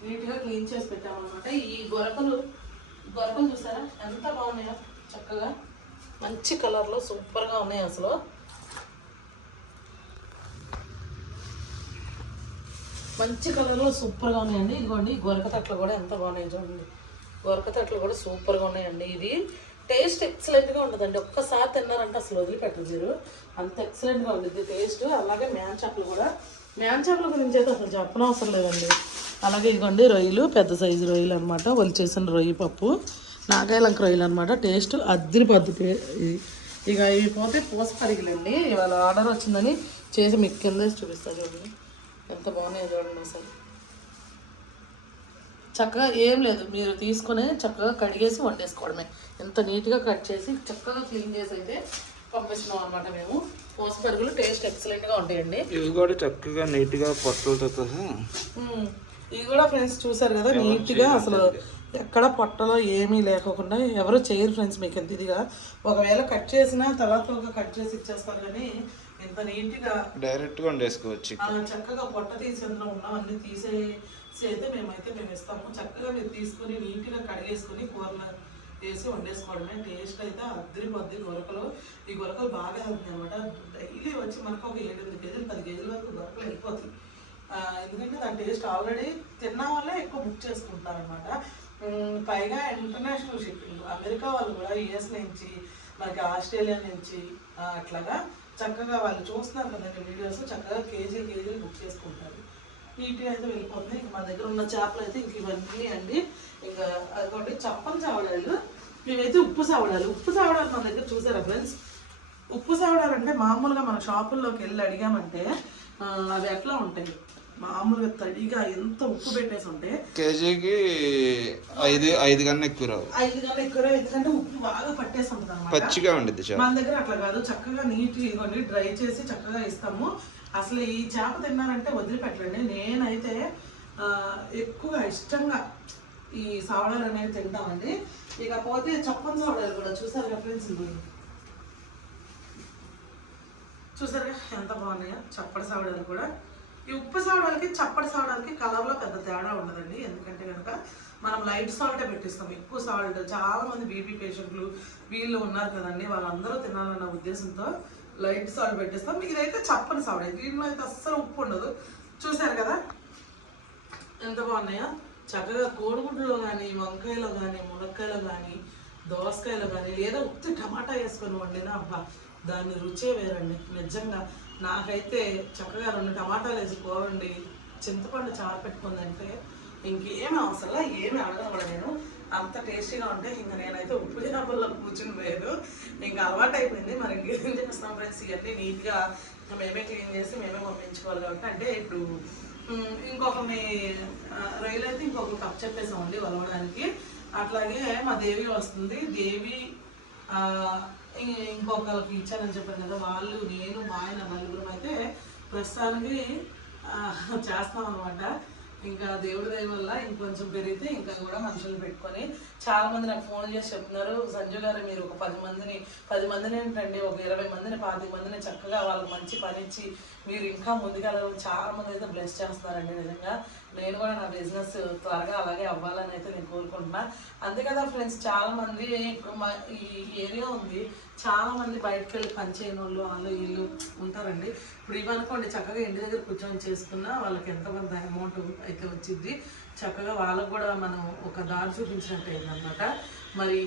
నీట్గా క్లీన్ చేసి పెట్టామన్నమాట. ఈ గొరకలు చూసారా ఎంత బాగున్నాయో, చక్కగా మంచి కలర్లో సూపర్గా ఉన్నాయి. అసలు మంచి కలర్లో సూపర్గా ఉన్నాయండి. ఇదిగోండి గొరక తట్లు కూడా ఎంత బాగున్నాయి చూడండి. గొరక తట్లు కూడా సూపర్గా ఉన్నాయండి. ఇది టేస్ట్ ఎక్సలెంట్గా ఉంటుందండి. ఒక్కసారి తిన్నారంటే అసలు వదిలిపెట్టరు, అంత ఎక్సలెంట్గా ఉంటుంది టేస్ట్. అలాగే మ్యాన్ చేపల గురించి అయితే అసలు చెప్పనవసరం లేదండి. అలాగే ఇదిగోండి రొయ్యలు, పెద్ద సైజు రొయ్యలు అనమాట. వాళ్ళు చేసిన రొయ్యి పప్పు, నాగాయలంక రొయ్యలు అనమాట. టేస్ట్ అద్దరిపోద్ది. ఇక ఇవి పోతే పూస పరిగిలండి. ఇవాళ ఆర్డర్ వచ్చిందని చేసి మీకు కింద చూపిస్తాను చూడండి. ఎంత బాగున్నాయో చూడండి. అసలు చక్కగా ఏం లేదు, మీరు తీసుకునే చక్కగా కడిగేసి వండేసుకోవడమే. ఎంత నీట్గా కట్ చేసి చక్కగా క్లీన్ చేసి అయితే పంపిస్తున్నాం అనమాట మేము. పూస పరుగులు టేస్ట్ ఎక్సలెంట్గా ఉంటాయండి. ఇవి కూడా చక్కగా నీట్గా పొట్టలతో సహా. ఇవి కూడా ఫ్రెండ్స్ చూసారు కదా, నీట్గా అసలు ఎక్కడ పొట్టలో ఏమీ లేకుండా ఎవరు చేయరు ఫ్రెండ్స్. మీకు ఎంత ఇదిగా ఒకవేళ కట్ చేసినా తర్వాత కట్ చేసి ఇచ్చేస్తారు, కానీ ఎంత నీట్గా డైరెక్ట్గా వండేసుకోవచ్చు. చక్కగా పొట్ట తీసి అందులో ఉన్నవన్నీ తీసేసి అయితే మేము ఇస్తాము. చక్కగా మీరు తీసుకొని నీట్గా కడిగేసుకొని కూరలో వేసి వండేసుకోవడమే. టేస్ట్ అయితే అద్దరిపోద్ది. ఈ గొరకలు బాగా అవుతుంది అనమాట. డైలీ వచ్చి మనకు ఒక 7-8 కేజీలు 10 కేజీల వరకు గొరకలు అయిపోతాయి. ఎందుకంటే దాని టేస్ట్ ఆల్రెడీ తిన్న వాళ్ళే ఎక్కువ బుక్ చేసుకుంటారు అనమాట. పైగా ఇంటర్నేషనల్ షిప్పింగ్, అమెరికా వాళ్ళు కూడా యుఎస్ నుంచి, మనకి ఆస్ట్రేలియా నుంచి అట్లాగా చక్కగా వాళ్ళు చూస్తున్నారు కదండి వీడియోస్, చక్కగా కేజీలు బుక్ చేసుకుంటారు. నీట్గా అయితే వెళ్ళిపోతుంది. ఇంక మన దగ్గర ఉన్న చేపలు అయితే ఇంక ఇవన్నీ అండి. ఇంకా అదొకటి చప్పని సావడాలు, మేమైతే ఉప్పు సావడాలు మన దగ్గర చూసారా ఫ్రెండ్స్. ఉప్పు సావడాలు అంటే మామూలుగా మన షాపుల్లోకి వెళ్ళి అడిగామంటే అవి ఎట్లా ఉంటాయి, మామూలుగా తడిగా ఎంత ఉప్పు పెట్టేసి ఉంటే కేజీకి 5 కన్నా ఎక్కువ రావు. 5 కన్నా ఎక్కువ, ఎందుకంటే ఉప్పు బాగా పట్టేసి ఉంటుంది అనమాట. పచ్చిగా ఉండేది. మన దగ్గర అట్లా కాదు, చక్కగా నీట్గా ఇవ్వండి, డ్రై చేసి చక్కగా ఇస్తాము. అసలు ఈ చేప తిన్నారంటే వదిలిపెట్టండి. నేనైతే ఎక్కువగా ఇష్టంగా ఈ సావడాలు అనేవి తింటామండి. ఇకపోతే చప్పని సావడాలు కూడా చూసారు కదా ఫ్రెండ్స్, చూసారుగా ఎంత బాగున్నాయో చప్పటి సావడాలు కూడా. ఈ ఉప్పు సావడాలకి చప్పటి సావడాలకి కలర్లో పెద్ద తేడా ఉండదండి. ఎందుకంటే కనుక మనం లైట్ సాల్టే పెట్టిస్తాం. ఎక్కువ సాల్ట్, చాలా మంది బీపీ పేషెంట్లు వీళ్ళు ఉన్నారు కదండి, వాళ్ళందరూ తినాలన్న ఉద్దేశంతో లైట్ సాల్ట్ పెట్టిస్తాం. ఇదైతే చప్పని సావడ, దీంట్లో అయితే అస్సలు ఉప్పు ఉండదు. చూసారు కదా ఎంత బాగున్నాయో. చక్కగా కోడిగుడ్లో కానీ, వంకాయలో కానీ, మునక్కాయలో కానీ, దోసకాయలో కానీ, లేదా ఉత్తి టమాటా వేసుకొని వండినా అబ్బా దాని రుచే వేరండి నిజంగా. నాకైతే చక్కగా 2 టమాటాలు వేసి పోవండి, చింతపండు చారు పెట్టుకుందంటే ఇంకేమి అవసరంలా, ఏమి అడగను కూడా నేను. అంత టేస్టీగా ఉంటాయి. ఇంకా నేనైతే ఉప్పు చేపల్లో కూర్చుని పోయాను, ఇంకా అలవాటు అయిపోయింది. మరి ఇంకేం చేస్తాం ఫ్రెండ్స్, ఇవన్నీ నీట్గా మేమే క్లీన్ చేసి మేమే పంపించుకోవాలి కాబట్టి. అంటే ఇప్పుడు ఇంకొకరిని రైలు అయితే ఇంకొక కప్ చెప్పేసామండి వలవడానికి. అట్లాగే మా దేవి వస్తుంది, దేవి ఇంకొకరికి ఇచ్చానని చెప్పాను కదా, వాళ్ళు నేను మా ఆయన నలుగురం అయితే ప్రస్తుతానికి చేస్తాం అనమాట. ఇంకా దేవుడి దయ వల్ల ఇంకొంచెం పెరిగితే ఇంకా కూడా మనుషులు పెట్టుకొని, చాలా మంది నాకు ఫోన్ చేసి చెప్తున్నారు, సంజు గారు మీరు ఒక 10 మందిని ఏంటండి, ఒక 20 మందిని 25 మందిని చక్కగా వాళ్ళకి మంచి పని ఇచ్చి మీరు ఇంకా ముందుకెళ్ళాలని చాలా మంది అయితే బ్లెస్ చేస్తున్నారండి. నిజంగా నేను కూడా నా బిజినెస్ త్వరగా అలాగే అవ్వాలని అయితే నేను కోరుకుంటున్నా. అంతే కదా ఫ్రెండ్స్, చాలా మంది ఇప్పుడు మా ఈ ఏరియా ఉంది, చాలా మంది బయటకు వెళ్ళి పని చేయని వాళ్ళు వీళ్ళు ఉంటారండి. ఇప్పుడు ఇవనుకోండి చక్కగా ఇంటి దగ్గర కూర్చొని చేసుకున్నా వాళ్ళకి ఎంత కొంత అమౌంట్ అయితే వచ్చింది, చక్కగా వాళ్ళకు కూడా మనం ఒక దారి చూపించినట్టు అయిందనమాట. మరి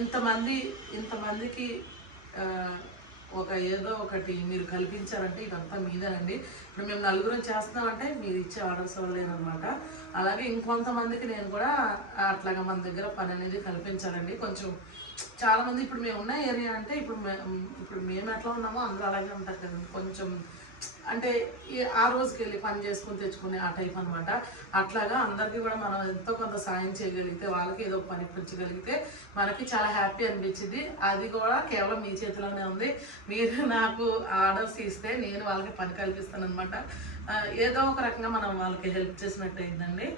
ఇంతమందికి ఒక ఏదో ఒకటి మీరు కల్పించారంటే ఇదంతా మీదేనండి. ఇప్పుడు మేము నలుగురం చేస్తున్నామంటే మీరు ఇచ్చే ఆర్డర్స్ లేదనమాట. అలాగే ఇంకొంతమందికి నేను కూడా అట్లాగా మన దగ్గర పని అనేది కల్పించాలండి. కొంచెం చాలామంది ఇప్పుడు మేము ఉన్న ఏరియా అంటే ఇప్పుడు మేము ఎట్లా ఉన్నామో అందరూ అలాగే ఉంటారు కదండి. కొంచెం అంటే ఆ రోజుకి వెళ్ళి పని చేసుకుని తెచ్చుకునే ఆ టైప్ అనమాట. అట్లాగా అందరికీ కూడా మనం ఎంతో కొంత సాయం చేయగలిగితే, వాళ్ళకి ఏదో పని పెంచగలిగితే మనకి చాలా హ్యాపీ అనిపించింది. అది కూడా కేవలం మీ చేతిలోనే ఉంది. మీరు నాకు ఆర్డర్స్ ఇస్తే నేను వాళ్ళకి పని కల్పిస్తాను అనమాట. ఏదో ఒక రకంగా మనం వాళ్ళకి హెల్ప్ చేసినట్టు అయిందండి.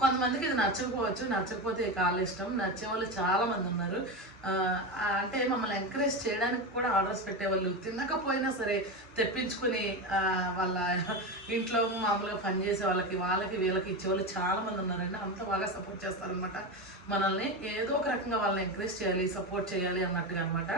కొంతమందికి ఇది నచ్చకపోవచ్చు, నచ్చకపోతే కాళ్ళ ఇష్టం. నచ్చే వాళ్ళు చాలామంది ఉన్నారు. అంటే మమ్మల్ని ఎంకరేజ్ చేయడానికి కూడా ఆర్డర్స్ పెట్టేవాళ్ళు, తినకపోయినా సరే తెప్పించుకుని వాళ్ళ ఇంట్లో మామూలుగా పనిచేసే వాళ్ళకి వీళ్ళకి ఇచ్చేవాళ్ళు చాలామంది ఉన్నారండి. అంత బాగా సపోర్ట్ చేస్తారనమాట మనల్ని. ఏదో ఒక రకంగా వాళ్ళని ఎంకరేజ్ చేయాలి, సపోర్ట్ చేయాలి అన్నట్టుగా అనమాట.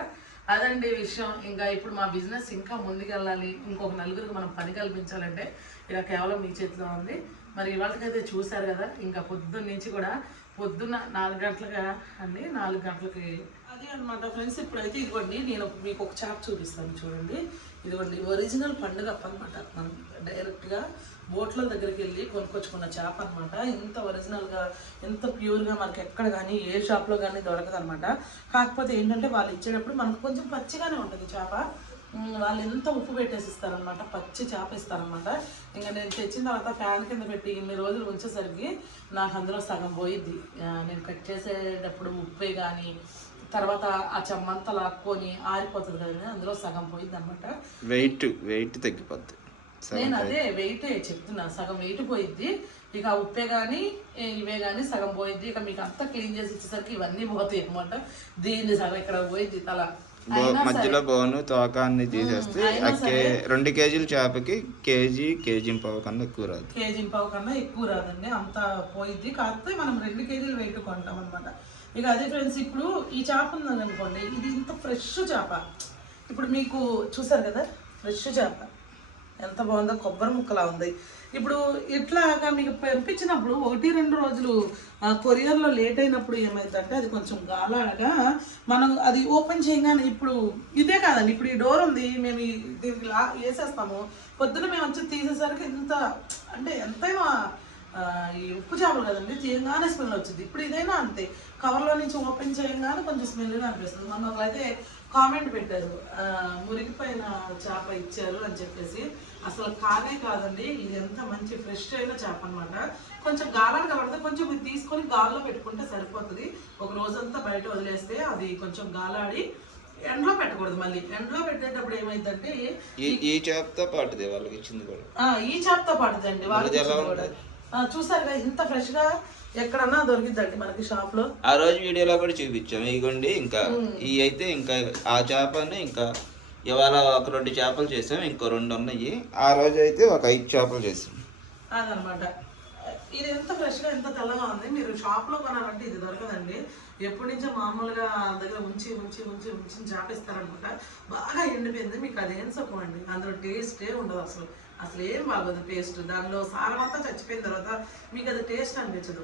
అదండి విషయం. ఇంకా ఇప్పుడు మా బిజినెస్ ఇంకా ముందుకెళ్ళాలి, ఇంకొక నలుగురికి మనం పని కల్పించాలంటే ఇక కేవలం మీ చేతిలో ఉంది. మరి ఇవాళకైతే చూశారు కదా, ఇంకా పొద్దున్న నుంచి కూడా పొద్దున్న 4 గంటలుగా అండి, 4 గంటలకి అది అనమాట ఫ్రెండ్స్. ఇప్పుడైతే ఇదిగోండి నేను మీకు ఒక చాప్ చూపిస్తాను చూడండి. ఇదిగోండి ఒరిజినల్ పండుగ అనమాట. మనం డైరెక్ట్గా బోట్ల దగ్గరికి వెళ్ళి కొనుక్కొచ్చుకున్న చేప అనమాట. ఇంత ఒరిజినల్గా ఎంత ప్యూర్గా మనకి ఎక్కడ కానీ ఏ షాప్లో కానీ దొరకదు అనమాట. కాకపోతే ఏంటంటే వాళ్ళు ఇచ్చేటప్పుడు మనకు కొంచెం పచ్చిగానే ఉంటుంది చేప. వాళ్ళు ఎంత ఉప్పు పెట్టేసి ఇస్తారనమాట, పచ్చి చేప ఇస్తారనమాట. ఇంకా నేను తెచ్చిన తర్వాత ఫ్యాన్ కింద పెట్టి ఇన్ని రోజులు ఉంచేసరికి నాకు అందులో సగం పోయిద్ది. నేను కట్ చేసేటప్పుడు ఉప్పే కానీ తర్వాత ఆ చెమ్మంతా లాక్కొని ఆరిపోతుంది కదా, అందులో సగం పోయిద్ది అనమాట. వెయిట్ తగ్గిపోద్ది. నేను అదే వెయిట్ చెప్తున్నా, సగం వెయిట్ పోయిద్ది. ఇక ఉప్పే కానీ ఇవే కానీ సగం పోయిద్ది. ఇక మీకు అంతా క్లీన్ చేసి ఇచ్చేసరికి ఇవన్నీ పోతాయి అనమాట. దీన్ని సగం ఇక్కడ పోయిద్ది తల మధ్యలో బోను తోక అన్ని తీసేస్తే 2 కేజీల చేపకి కేజీ పావు కన్నా ఎక్కువ రాదు. కేజీ పావు కన్నా ఎక్కువ రాదండి, అంత పోయిద్ది. కాకపోతే మనం 2 కేజీలు వెయిట్ కొంటాం అనమాట. ఇక అదే ఫ్రెండ్స్, ఇప్పుడు ఈ చేప ఉందని అనుకోండి, ఇది ఇంత ఫ్రెష్ చేప. ఇప్పుడు మీకు చూసారు కదా ఫ్రెష్ చేప ఎంత బాగుందో, కొబ్బరి ముక్కలా ఉంది. ఇప్పుడు ఇట్లాగా మీకు పంపించినప్పుడు 1-2 రోజులు కొరియర్లో లేట్ అయినప్పుడు ఏమైందంటే అది కొంచెం గాలాడగా మనం అది ఓపెన్ చేయగానే, ఇప్పుడు ఇదే కాదండి, ఇప్పుడు ఈ డోర్ ఉంది, మేము దీనికి వేసేస్తాము. పొద్దున మేము వచ్చి తీసేసరికి ఎంతైనా ఈ ఉప్పు చేపలు కదండి, తీయగానే స్మెల్ వచ్చింది. ఇప్పుడు ఇదైనా అంతే, కవర్లో నుంచి ఓపెన్ చేయగానే కొంచెం స్మెల్గా అనిపిస్తుంది. మొన్న అయితే కామెంట్ పెట్టారు, మురిగిపోయిన చేప ఇచ్చారు అని చెప్పేసి. అసలు కాదండి, ఇది ఎంత మంచి ఫ్రెష్ అయిన చేప అనమాట. కొంచెం గాలాడు కాబట్టి కొంచెం ఇది తీసుకొని గాల్లో పెట్టుకుంటే సరిపోతుంది. ఒక రోజంతా బయట వదిలేస్తే అది కొంచెం గాలాడి ఎండలో పెట్టకూడదు. మళ్ళీ ఎండలో పెట్టేటప్పుడు ఏమైందంటే ఈ చేపతో పాటుదే వాళ్ళకి ఇచ్చింది కూడా, ఈ చేపతో పాటుదండి వాళ్ళకి కూడా. చూసారుగా ఇంత ఫ్రెష్ గా ఎక్కడన్నా దొరికిద్దండి మనకి షాప్ లో. ఆ రోజు వీడియోలో కూడా చూపించాము. ఇగోండి ఇంకా ఈ అయితే ఇంకా ఆ చేపని ఇంకా ఇవాళ ఒక 2 చేపలు చేసాం, ఇంకో 2 ఉన్నాయి. ఆ రోజు అయితే ఒక 5 చేపలు చేసాం అదనమాట. ఇది ఎంత ఫ్రెష్ గా ఎంత తెల్లగా ఉంది. మీరు షాప్ లో కొనాలంటే ఇది దొరకదండి. ఎప్పటి నుంచో మామూలుగా దగ్గర ఉంచి చేపిస్తారనమాట. బాగా ఎండిపోయింది. మీకు అదేం సుఖమండి, అందులో టేస్టే ఉండదు. అసలు ఏం బాగోదు టేస్ట్. దానిలో సారం అంతా చచ్చిపోయిన తర్వాత మీకు అది టేస్ట్ అనిపించదు.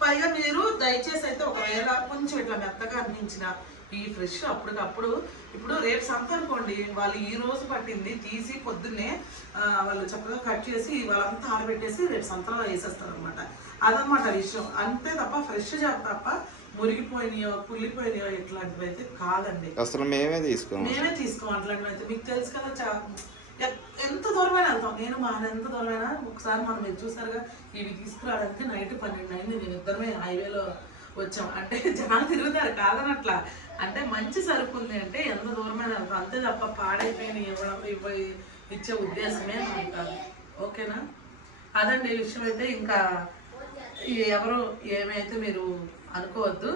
పైగా మీరు దయచేసి అయితే ఒకవేళ కొంచెం ఇట్లా మెత్తగా అనిపించిన ఈ ఫ్రెష్ అప్పటికప్పుడు. ఇప్పుడు రేపు సంత అనుకోండి, వాళ్ళు ఈ రోజు పట్టింది తీసి పొద్దున్నే వాళ్ళు చక్కగా కట్ చేసి వాళ్ళంతా ఆరబెట్టేసి రేపు సంతలో వేసేస్తారు అనమాట. అదనమాట విషయం. అంతే తప్ప ఫ్రెష్ చేప తప్ప మురిగిపోయినాయో కుళ్ళిపోయినాయో ఇట్లాంటివి అయితే కాదండి. అసలు మేమే తీసుకోం అట్లాంటివి అయితే. మీకు తెలుసు కదా, ఎంత దూరమైనా వెళ్తాం. నేను మా ఎంత దూరమైనా ఒకసారి మనం మీరు చూసారుగా, ఇవి తీసుకురావడానికి నైట్ 12 అయింది. మేము ఇద్దరమే హైవేలో వచ్చాం. అంటే జనాలు తిరుగుతారు కాదనట్లా, అంటే మంచి సరుకు ఉంది అంటే ఎంత దూరమైనా వెళ్తాం. అంతే తప్ప పాడైపోయిన ఇచ్చే ఉద్దేశమే మనకి కాదు. ఓకేనా? అదండి విషయం అయితే. ఇంకా ఎవరు ఏమైతే మీరు అనుకోవద్దు,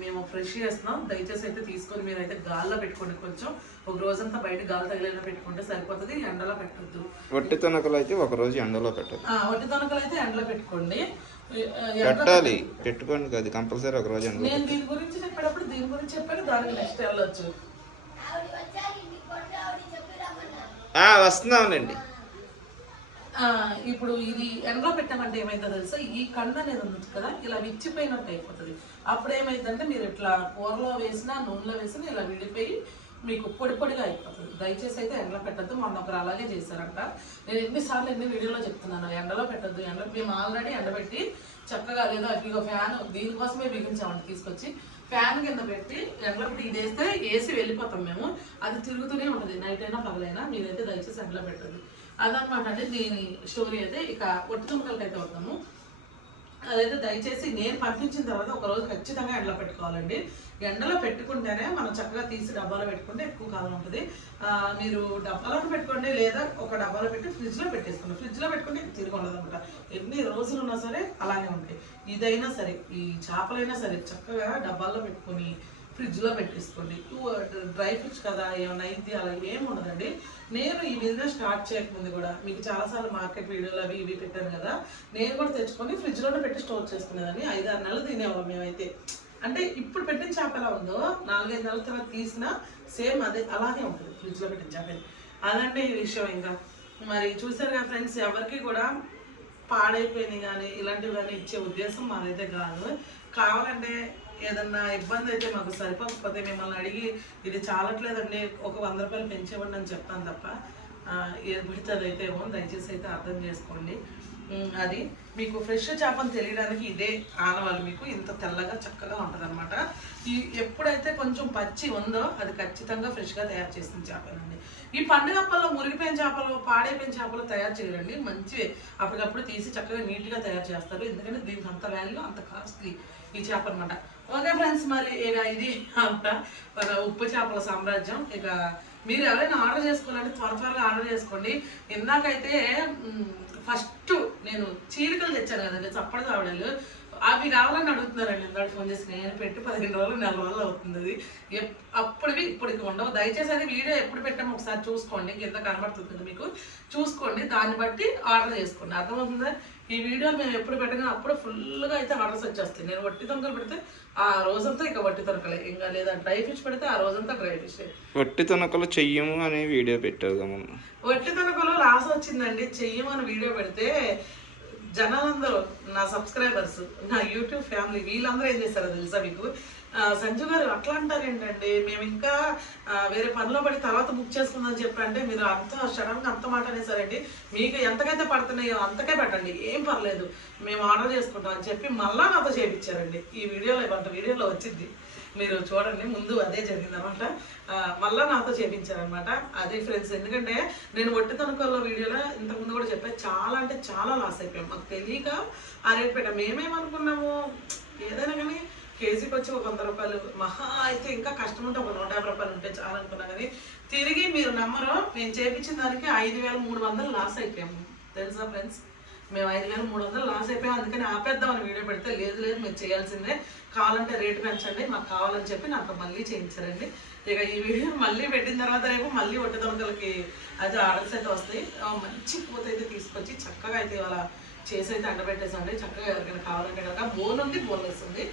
మేము ఫ్రెష్ చేస్తున్నాం. దయచేసి అయితే తీసుకొని మీరైతే గాల్లో పెట్టుకోండి. కొంచెం ఒక రోజంతా బయట గాలి తగిలేలా పెట్టుకుంటే సరిపోతుంది, ఎండలో పెట్టద్దు. వట్టి తొనకలు అయితే ఒక రోజు ఎండలో పెట్టదు. వట్టి తొనకలు అయితే ఎండలో పెట్టుకోండి. పెట్టాలి, పెట్టుకోండి కాదు, కంపల్సరీ ఒక రోజు ఎండలో. నేను దీని గురించి చెప్పేటప్పుడు దీని గురించి చెప్పాను, దానికి నెక్స్ట్ వెళ్ళొచ్చు. వస్తున్నాంలేండి. ఇప్పుడు ఇది ఎండలో పెట్టామంటే ఏమైందో తెలుసా, ఈ కండ అనేది ఉంది కదా, ఇలా విచ్చిపోయినట్టు అయిపోతుంది. అప్పుడు ఏమైందంటే మీరు ఇట్లా కూరలో వేసినా నూనెలో వేసినా ఇలా విడిపోయి మీకు పొడి పొడిగా అయిపోతుంది. దయచేసి అయితే ఎండలో పెట్టద్దు. మొన్న ఒకరు అలాగే చేశారంట. నేను ఎన్ని వీడియోలో చెప్తున్నాను, ఎండలో పెట్టద్దు. ఎండలో మేము ఆల్రెడీ ఎండబెట్టి చక్కగా లేదా ఇక ఫ్యాన్ దీనికోసమే బిగించామండి తీసుకొచ్చి. ఫ్యాన్ కింద పెట్టి ఎండలో పెట్టి ఇది వేసి వెళ్ళిపోతాం మేము. అది తిరుగుతూనే ఉంటుంది నైట్ అయినా పగలైనా. మీరైతే దయచేసి ఎండలో పెట్టద్దు. అదనమాట అండి దీని స్టోరీ అయితే. ఇక ఒట్టి తుమ్మకలకి అయితే వద్దాము. అదైతే దయచేసి నేను పంపించిన తర్వాత ఒకరోజు ఖచ్చితంగా ఎండలో పెట్టుకోవాలండి. ఎండలో పెట్టుకుంటేనే మనం చక్కగా తీసి డబ్బాలో పెట్టుకుంటే ఎక్కువ కాలం ఉంటుంది. మీరు డబ్బాలో పెట్టుకోండి, లేదా ఒక డబ్బాలో పెట్టి ఫ్రిడ్జ్లో పెట్టేసుకోండి. ఫ్రిడ్జ్లో పెట్టుకుంటే తిరిగి ఉండదు అనమాట. ఎన్ని రోజులు ఉన్నా సరే అలానే ఉంటాయి. ఇదైనా సరే ఈ చేపలైనా సరే చక్కగా డబ్బాల్లో పెట్టుకొని ఫ్రిడ్జ్లో పెట్టేసుకోండి. డ్రై ఫ్రిడ్జ్ కదా ఏమన్నా ఇది అలా ఏమి ఉండదండి. నేను ఈ బిజినెస్ స్టార్ట్ చేయకముందు కూడా మీకు చాలాసార్లు మార్కెట్ వీడియోలు అవి ఇవి పెట్టాను కదా, నేను కూడా తెచ్చుకొని ఫ్రిడ్జ్లోనే పెట్టి స్టోర్ చేసుకునేదాన్ని. 5-6 నెలలు తినేవాళ్ళం మేమైతే. అంటే ఇప్పుడు పెట్టిన చేప ఎలా ఉందో 4-5 నెలల తర్వాత తీసినా సేమ్ అదే అలాగే ఉంటుంది ఫ్రిడ్జ్లో పెట్టిన చేప. అదంటే ఈ విషయం. ఇంకా మరి చూసారు కదా ఫ్రెండ్స్, ఎవరికి కూడా పాడైపోయినాయి కానీ ఇలాంటివి కానీ ఇచ్చే ఉద్దేశం మాదైతే కాదు. కావాలంటే ఏదన్నా ఇబ్బంది అయితే మాకు సరిపోకపోతే మిమ్మల్ని అడిగి ఇది చాలట్లేదండి ఒక 100 రూపాయలు పెంచేవ్వండి అని చెప్తాను తప్ప ఏది పడితే అదైతే ఏమో. దయచేసి అయితే అర్థం చేసుకోండి. అది మీకు ఫ్రెష్ చేపని తెలియడానికి ఇదే ఆనవాళ్ళు. మీకు ఇంత తెల్లగా చక్కగా ఉంటుంది అనమాట. ఈ ఎప్పుడైతే కొంచెం పచ్చి ఉందో అది ఖచ్చితంగా ఫ్రెష్గా తయారు చేసిన చేపనండి. ఈ పండుగప్పల్లో మురిగిపోయిన చేపలు పాడైపోయిన చేపలు తయారు చేయరండి. మంచివి అప్పటికప్పుడు తీసి చక్కగా నీట్గా తయారు చేస్తారు. ఎందుకంటే దీనికి అంత వాల్యూ, అంత కాస్ట్లీ ఈ చేప అనమాట. ఓకే ఫ్రెండ్స్, మరి ఇక ఇది అంట ఉప్పు చేపల సామ్రాజ్యం. ఇక మీరు ఎవరైనా ఆర్డర్ చేసుకోవాలంటే త్వరగా ఆర్డర్ చేసుకోండి. ఇందాకైతే ఫస్ట్ నేను చీలికలు తెచ్చాను కదండి, చప్పటి చావడాలు, అవి కావాలని అడుగుతున్నారండి. ఇందాక ఫోన్ చేసి నేను పెట్టి 15 రోజులు 4 రోజులు అవుతుంది. అది అప్పటివి ఇప్పటికి ఉండవు. దయచేసి అది వీడియో ఎప్పుడు పెట్టామో ఒకసారి చూసుకోండి, కింద కనబడుతుంది మీకు, చూసుకోండి. దాన్ని బట్టి ఆర్డర్ చేసుకోండి. అర్థమవుతుందా? ఈ వీడియో మేము ఎప్పుడు పెట్టగానే అప్పుడు ఫుల్గా అయితే ఆర్డర్స్ వచ్చేస్తాయి. నేను వట్టి తొనకలు పెడితే ఆ రోజంతా ఇక వట్టి తొనకలే, ఇంకా లేదా డ్రై ఫిష్ పెడితే ఆ రోజంతా డ్రై ఫిష్. వట్టి తొనకలు చెయ్యము అనే వీడియో పెట్టారు. వట్టి తొనకలు లాస్ వచ్చిందండి. చెయ్యమని వీడియో పెడితే జనాలందరూ, నా సబ్స్క్రైబర్స్, నా యూట్యూబ్ ఫ్యామిలీ వీళ్ళందరూ ఏం చేస్తారో తెలుసా మీకు? సంజు గారు అట్లా అంటారు ఏంటండి, మేము ఇంకా వేరే పనిలో పడి తర్వాత బుక్ చేసుకుందని చెప్పంటే మీరు అంత సడన్గా అంత మాట అనేసారండి. మీకు ఎంతకైతే పడుతున్నాయో అంతకే పెట్టండి, ఏం పర్లేదు, మేము ఆర్డర్ చేసుకుంటాం అని చెప్పి మళ్ళా నాతో చేయించారండి. ఈ వీడియోలో వచ్చింది, మీరు చూడండి. ముందు అదే జరిగిందనమాట. మళ్ళీ నాతో చేయించారనమాట. అదే ఫ్రెండ్స్, ఎందుకంటే నేను వట్టి తొనకల్లో వీడియోలో ఇంతకుముందు కూడా చెప్పాను, చాలా అంటే చాలా లాస్ అయిపోయాం. మాకు తెలియక ఆ రేట్ పెట్టాం. మేమేమనుకున్నాము, ఏదైనా కానీ కేజీకి వచ్చి ఒక 100 రూపాయలు, మహా అయితే ఇంకా కష్టం ఉంటే ఒక 150 రూపాయలు ఉంటే చాలా అనుకున్నా. కానీ తిరిగి మీరు నమ్మరు, నేను చేయించిన దానికి 5300 లాస్ అయిపోయాము తెలుసా ఫ్రెండ్స్. మేము 5300 లాస్ అయిపోయాం. అందుకని ఆపేద్దామని వీడియో పెడితే లేదు మీరు చేయాల్సిందే, కావాలంటే రేటు పెంచండి, మాకు కావాలని చెప్పి నాకు మళ్ళీ చేయించారండి. ఇక ఈ వీడియో మళ్ళీ పెట్టిన తర్వాత రేపు మళ్ళీ వట్టి తొనకలకి అయితే ఆర్డర్స్ అయితే వస్తాయి. మంచి పూత అయితే తీసుకొచ్చి చక్కగా అయితే ఇవాళ చేసి అయితే అండబెట్టేసండి. చక్కగా ఎవరికైనా కావాలంటే కనుక బోన్ ఉంది, బోన్లెస్ ఉంది.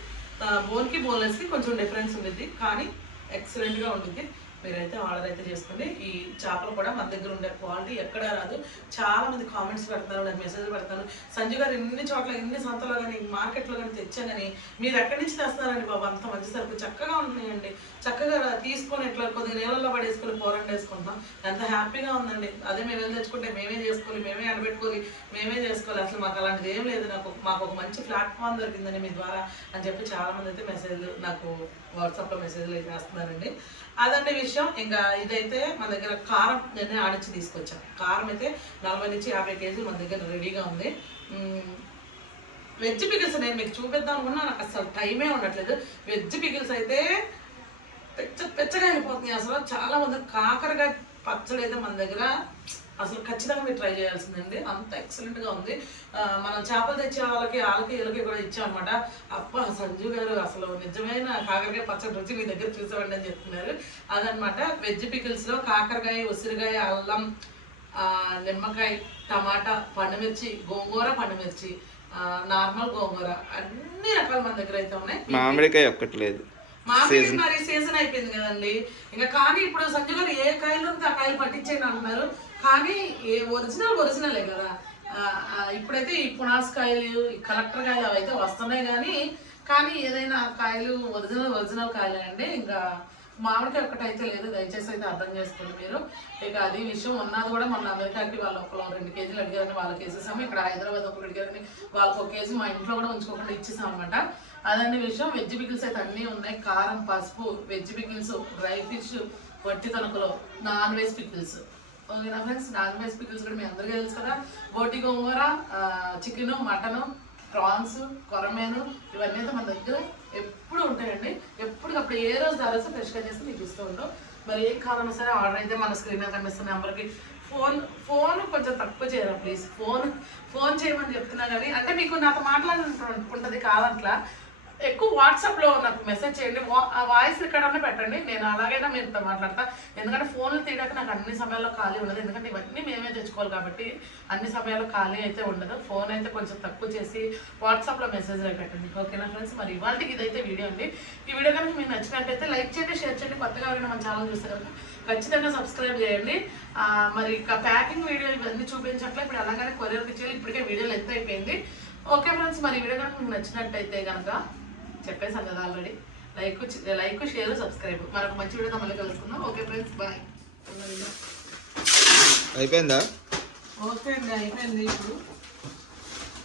బోన్కి బోన్లెస్కి కొంచెం డిఫరెన్స్ ఉంటుంది, కానీ ఎక్సలెంట్గా ఉంటుంది. మీరైతే ఆర్డర్ అయితే చేసుకోండి. ఈ చేపలు కూడా మన దగ్గర ఉండే క్వాలిటీ ఎక్కడా రాదు. చాలా మంది కామెంట్స్ పెడతారు, నాకు మెసేజ్ పెడతారు, సంజు గారు ఎన్ని చోట్ల ఎన్ని సంతలో కానీ మార్కెట్లో కానీ తెచ్చాను కానీ మీరు ఎక్కడి నుంచి తెస్తున్నారండి బాబు, అంత మంచి సరుకు చక్కగా ఉంటున్నాయండి, చక్కగా తీసుకొని ఇట్లా కొద్దిగా నీళ్ళల్లో పడేసుకొని కూరండి వేసుకుంటాం, ఎంత హ్యాపీగా ఉందండి. అదే మేము వెళ్ళి తెచ్చుకుంటే మేమే చేసుకోవాలి, మేమే ఎండబెట్టుకోవాలి, మేమే చేసుకోవాలి. అసలు మాకు అలాంటిది ఏం లేదు. మాకు ఒక మంచి ప్లాట్ఫామ్ దొరికిందండి మీ ద్వారా అని చెప్పి చాలామంది అయితే మెసేజ్లు నాకు వాట్సాప్లో మెసేజ్లు అయితే వేస్తున్నారండి. అదండి విషయం. ఇంకా ఇదైతే మన దగ్గర కారం నేను ఆడించి తీసుకొచ్చాను. కారం అయితే 40 నుంచి 50 కేజీలు మన దగ్గర రెడీగా ఉంది. వెజ్ పికిల్స్ నేను మీకు చూపిద్దాం అనుకున్నా, నాకు అసలు టైమే ఉండట్లేదు. వెజ్ పికిల్స్ అయితే పెచ్చగా వెళ్ళిపోతున్నాయి. అసలు చాలా మంది కాకరకాయ పచ్చడి అయితే మన దగ్గర అసలు ఖచ్చితంగా మీరు ట్రై చేయాల్సిందండి, అంత ఎక్సలెంట్గా ఉంది. మనం చేపలు తెచ్చే వాళ్ళకి వీళ్ళకి కూడా ఇచ్చామన్నమాట. అబ్బా సంజు గారు అసలు నిజమైన కాకరకాయ పచ్చడి రుచి మీ దగ్గర చూసామండి అని చెప్తున్నారు. అదనమాట వెజ్ పికిల్స్లో కాకరకాయ, ఉసిరికాయ, అల్లం, నిమ్మకాయ, టమాటా, పండుమిర్చి, గోంగూర, పండుమిర్చి, నార్మల్ గోంగూర, అన్ని రకాలు మన దగ్గర అయితే ఉన్నాయి. మామిడికాయ ఒక్కట్లేదు, మామిడి మరి సీజన్ అయిపోయింది కదండి. ఇంకా కానీ ఇప్పుడు సంజు గారు ఏ కాయలు ఉంటే ఆ కాయలు పట్టించేయండి అంటున్నారు. కానీ ఒరిజినలే కదా. ఇప్పుడైతే ఈ పునాస్ కాయలు, ఈ కలెక్టర్ కాయలు అవి అయితే వస్తున్నాయి కానీ ఏదైనా కాయలు ఒరిజినల్ కాయలే అండి. ఇంకా మామిడికాయ ఒక్కటైతే లేదు, దయచేసి అయితే అర్థం చేసుకోండి మీరు. ఇక అది విషయం. ఉన్నది కూడా మొన్న అమెరికాకి వాళ్ళు 2 కేజీలు అడిగారని వాళ్ళకి వేసేసాము. ఇక్కడ హైదరాబాద్ ఒకటి అడిగారని వాళ్ళకి 1 కేజీ మా ఇంట్లో కూడా ఉంచుకోకుండా ఇచ్చేసాం అనమాట. అదండి విషయం. వెజ్ పికిల్స్ అయితే అన్నీ ఉన్నాయి. కారం, పసుపు, వెజ్ పికిల్స్, డ్రై ఫిష్, వట్టి తణుకులో, నాన్ వెజ్ పికిల్స్. ఓకేనా ఫ్రెండ్స్, నాన్ వెజ్ పికిల్స్ కూడా మీ అందరికీ తెలుసు కదా. బోటి గోంగూర, చికెను, మటను, ప్రాన్స్, కొరమేను, ఇవన్నీ అయితే మన దగ్గర ఎప్పుడు ఉంటాయండి. ఎప్పటికప్పుడు ఏ రోజు ఆ రోజు ఫ్రెష్గా చేసి మీకు ఇస్తూ ఉంటాం. మరి ఏం కావాలన్నా సరే ఆర్డర్ అయితే మన స్క్రీన్ మీద కనిపిస్తున్న నెంబర్కి ఫోన్ కొంచెం తక్కువ చేయరా ప్లీజ్. ఫోన్ చేయమని చెప్తున్నా కానీ అంటే మీకు నాతో మాట్లాడుతుంటుంది కాదంట్లా. ఎక్కువ వాట్సాప్లో నాకు మెసేజ్ చేయండి, వాయిస్ రికార్డ్ పెట్టండి, నేను అలాగైనా మీరుతో మాట్లాడతా. ఎందుకంటే ఫోన్లు తీయడానికి నాకు అన్ని సమయాల్లో ఖాళీ ఉండదు, ఎందుకంటే ఇవన్నీ మేమే తెచ్చుకోవాలి కాబట్టి అన్ని సమయాల్లో ఖాళీ అయితే ఉండదు. ఫోన్ అయితే కొంచెం తక్కువ చేసి వాట్సాప్లో మెసేజ్ పెట్టండి. ఓకేనా ఫ్రెండ్స్, మరి ఇవాళకి ఇదైతే వీడియో అండి. ఈ వీడియో కనుక మీకు నచ్చినట్టయితే లైక్ చేయండి, షేర్ చేయండి. కొత్తగా ఎవరైనా మన ఛానల్ చూస్తే కనుక ఖచ్చితంగా సబ్స్క్రైబ్ చేయండి. మరి ఇక ప్యాకింగ్ వీడియో ఇవన్నీ చూపించట్లే, ఇప్పుడు అలాగనే కొరియర్కి ఇచ్చేయాలి. ఇప్పటికే వీడియోలు ఎంత అయిపోయింది. ఓకే ఫ్రెండ్స్, మరి ఈ వీడియో కనుక మీకు నచ్చినట్టయితే కనుక చెప్పేసాను కదా ఆల్రెడీ, లైక్, షేర్, సబ్స్క్రైబ్. మరొక మంచి వీడియోతో మళ్ళీ కలుసుకుందాం. Okay friends, bye. అయిపోయిందా? ఓకే అండి, అయిపోయింది ఇప్పుడు.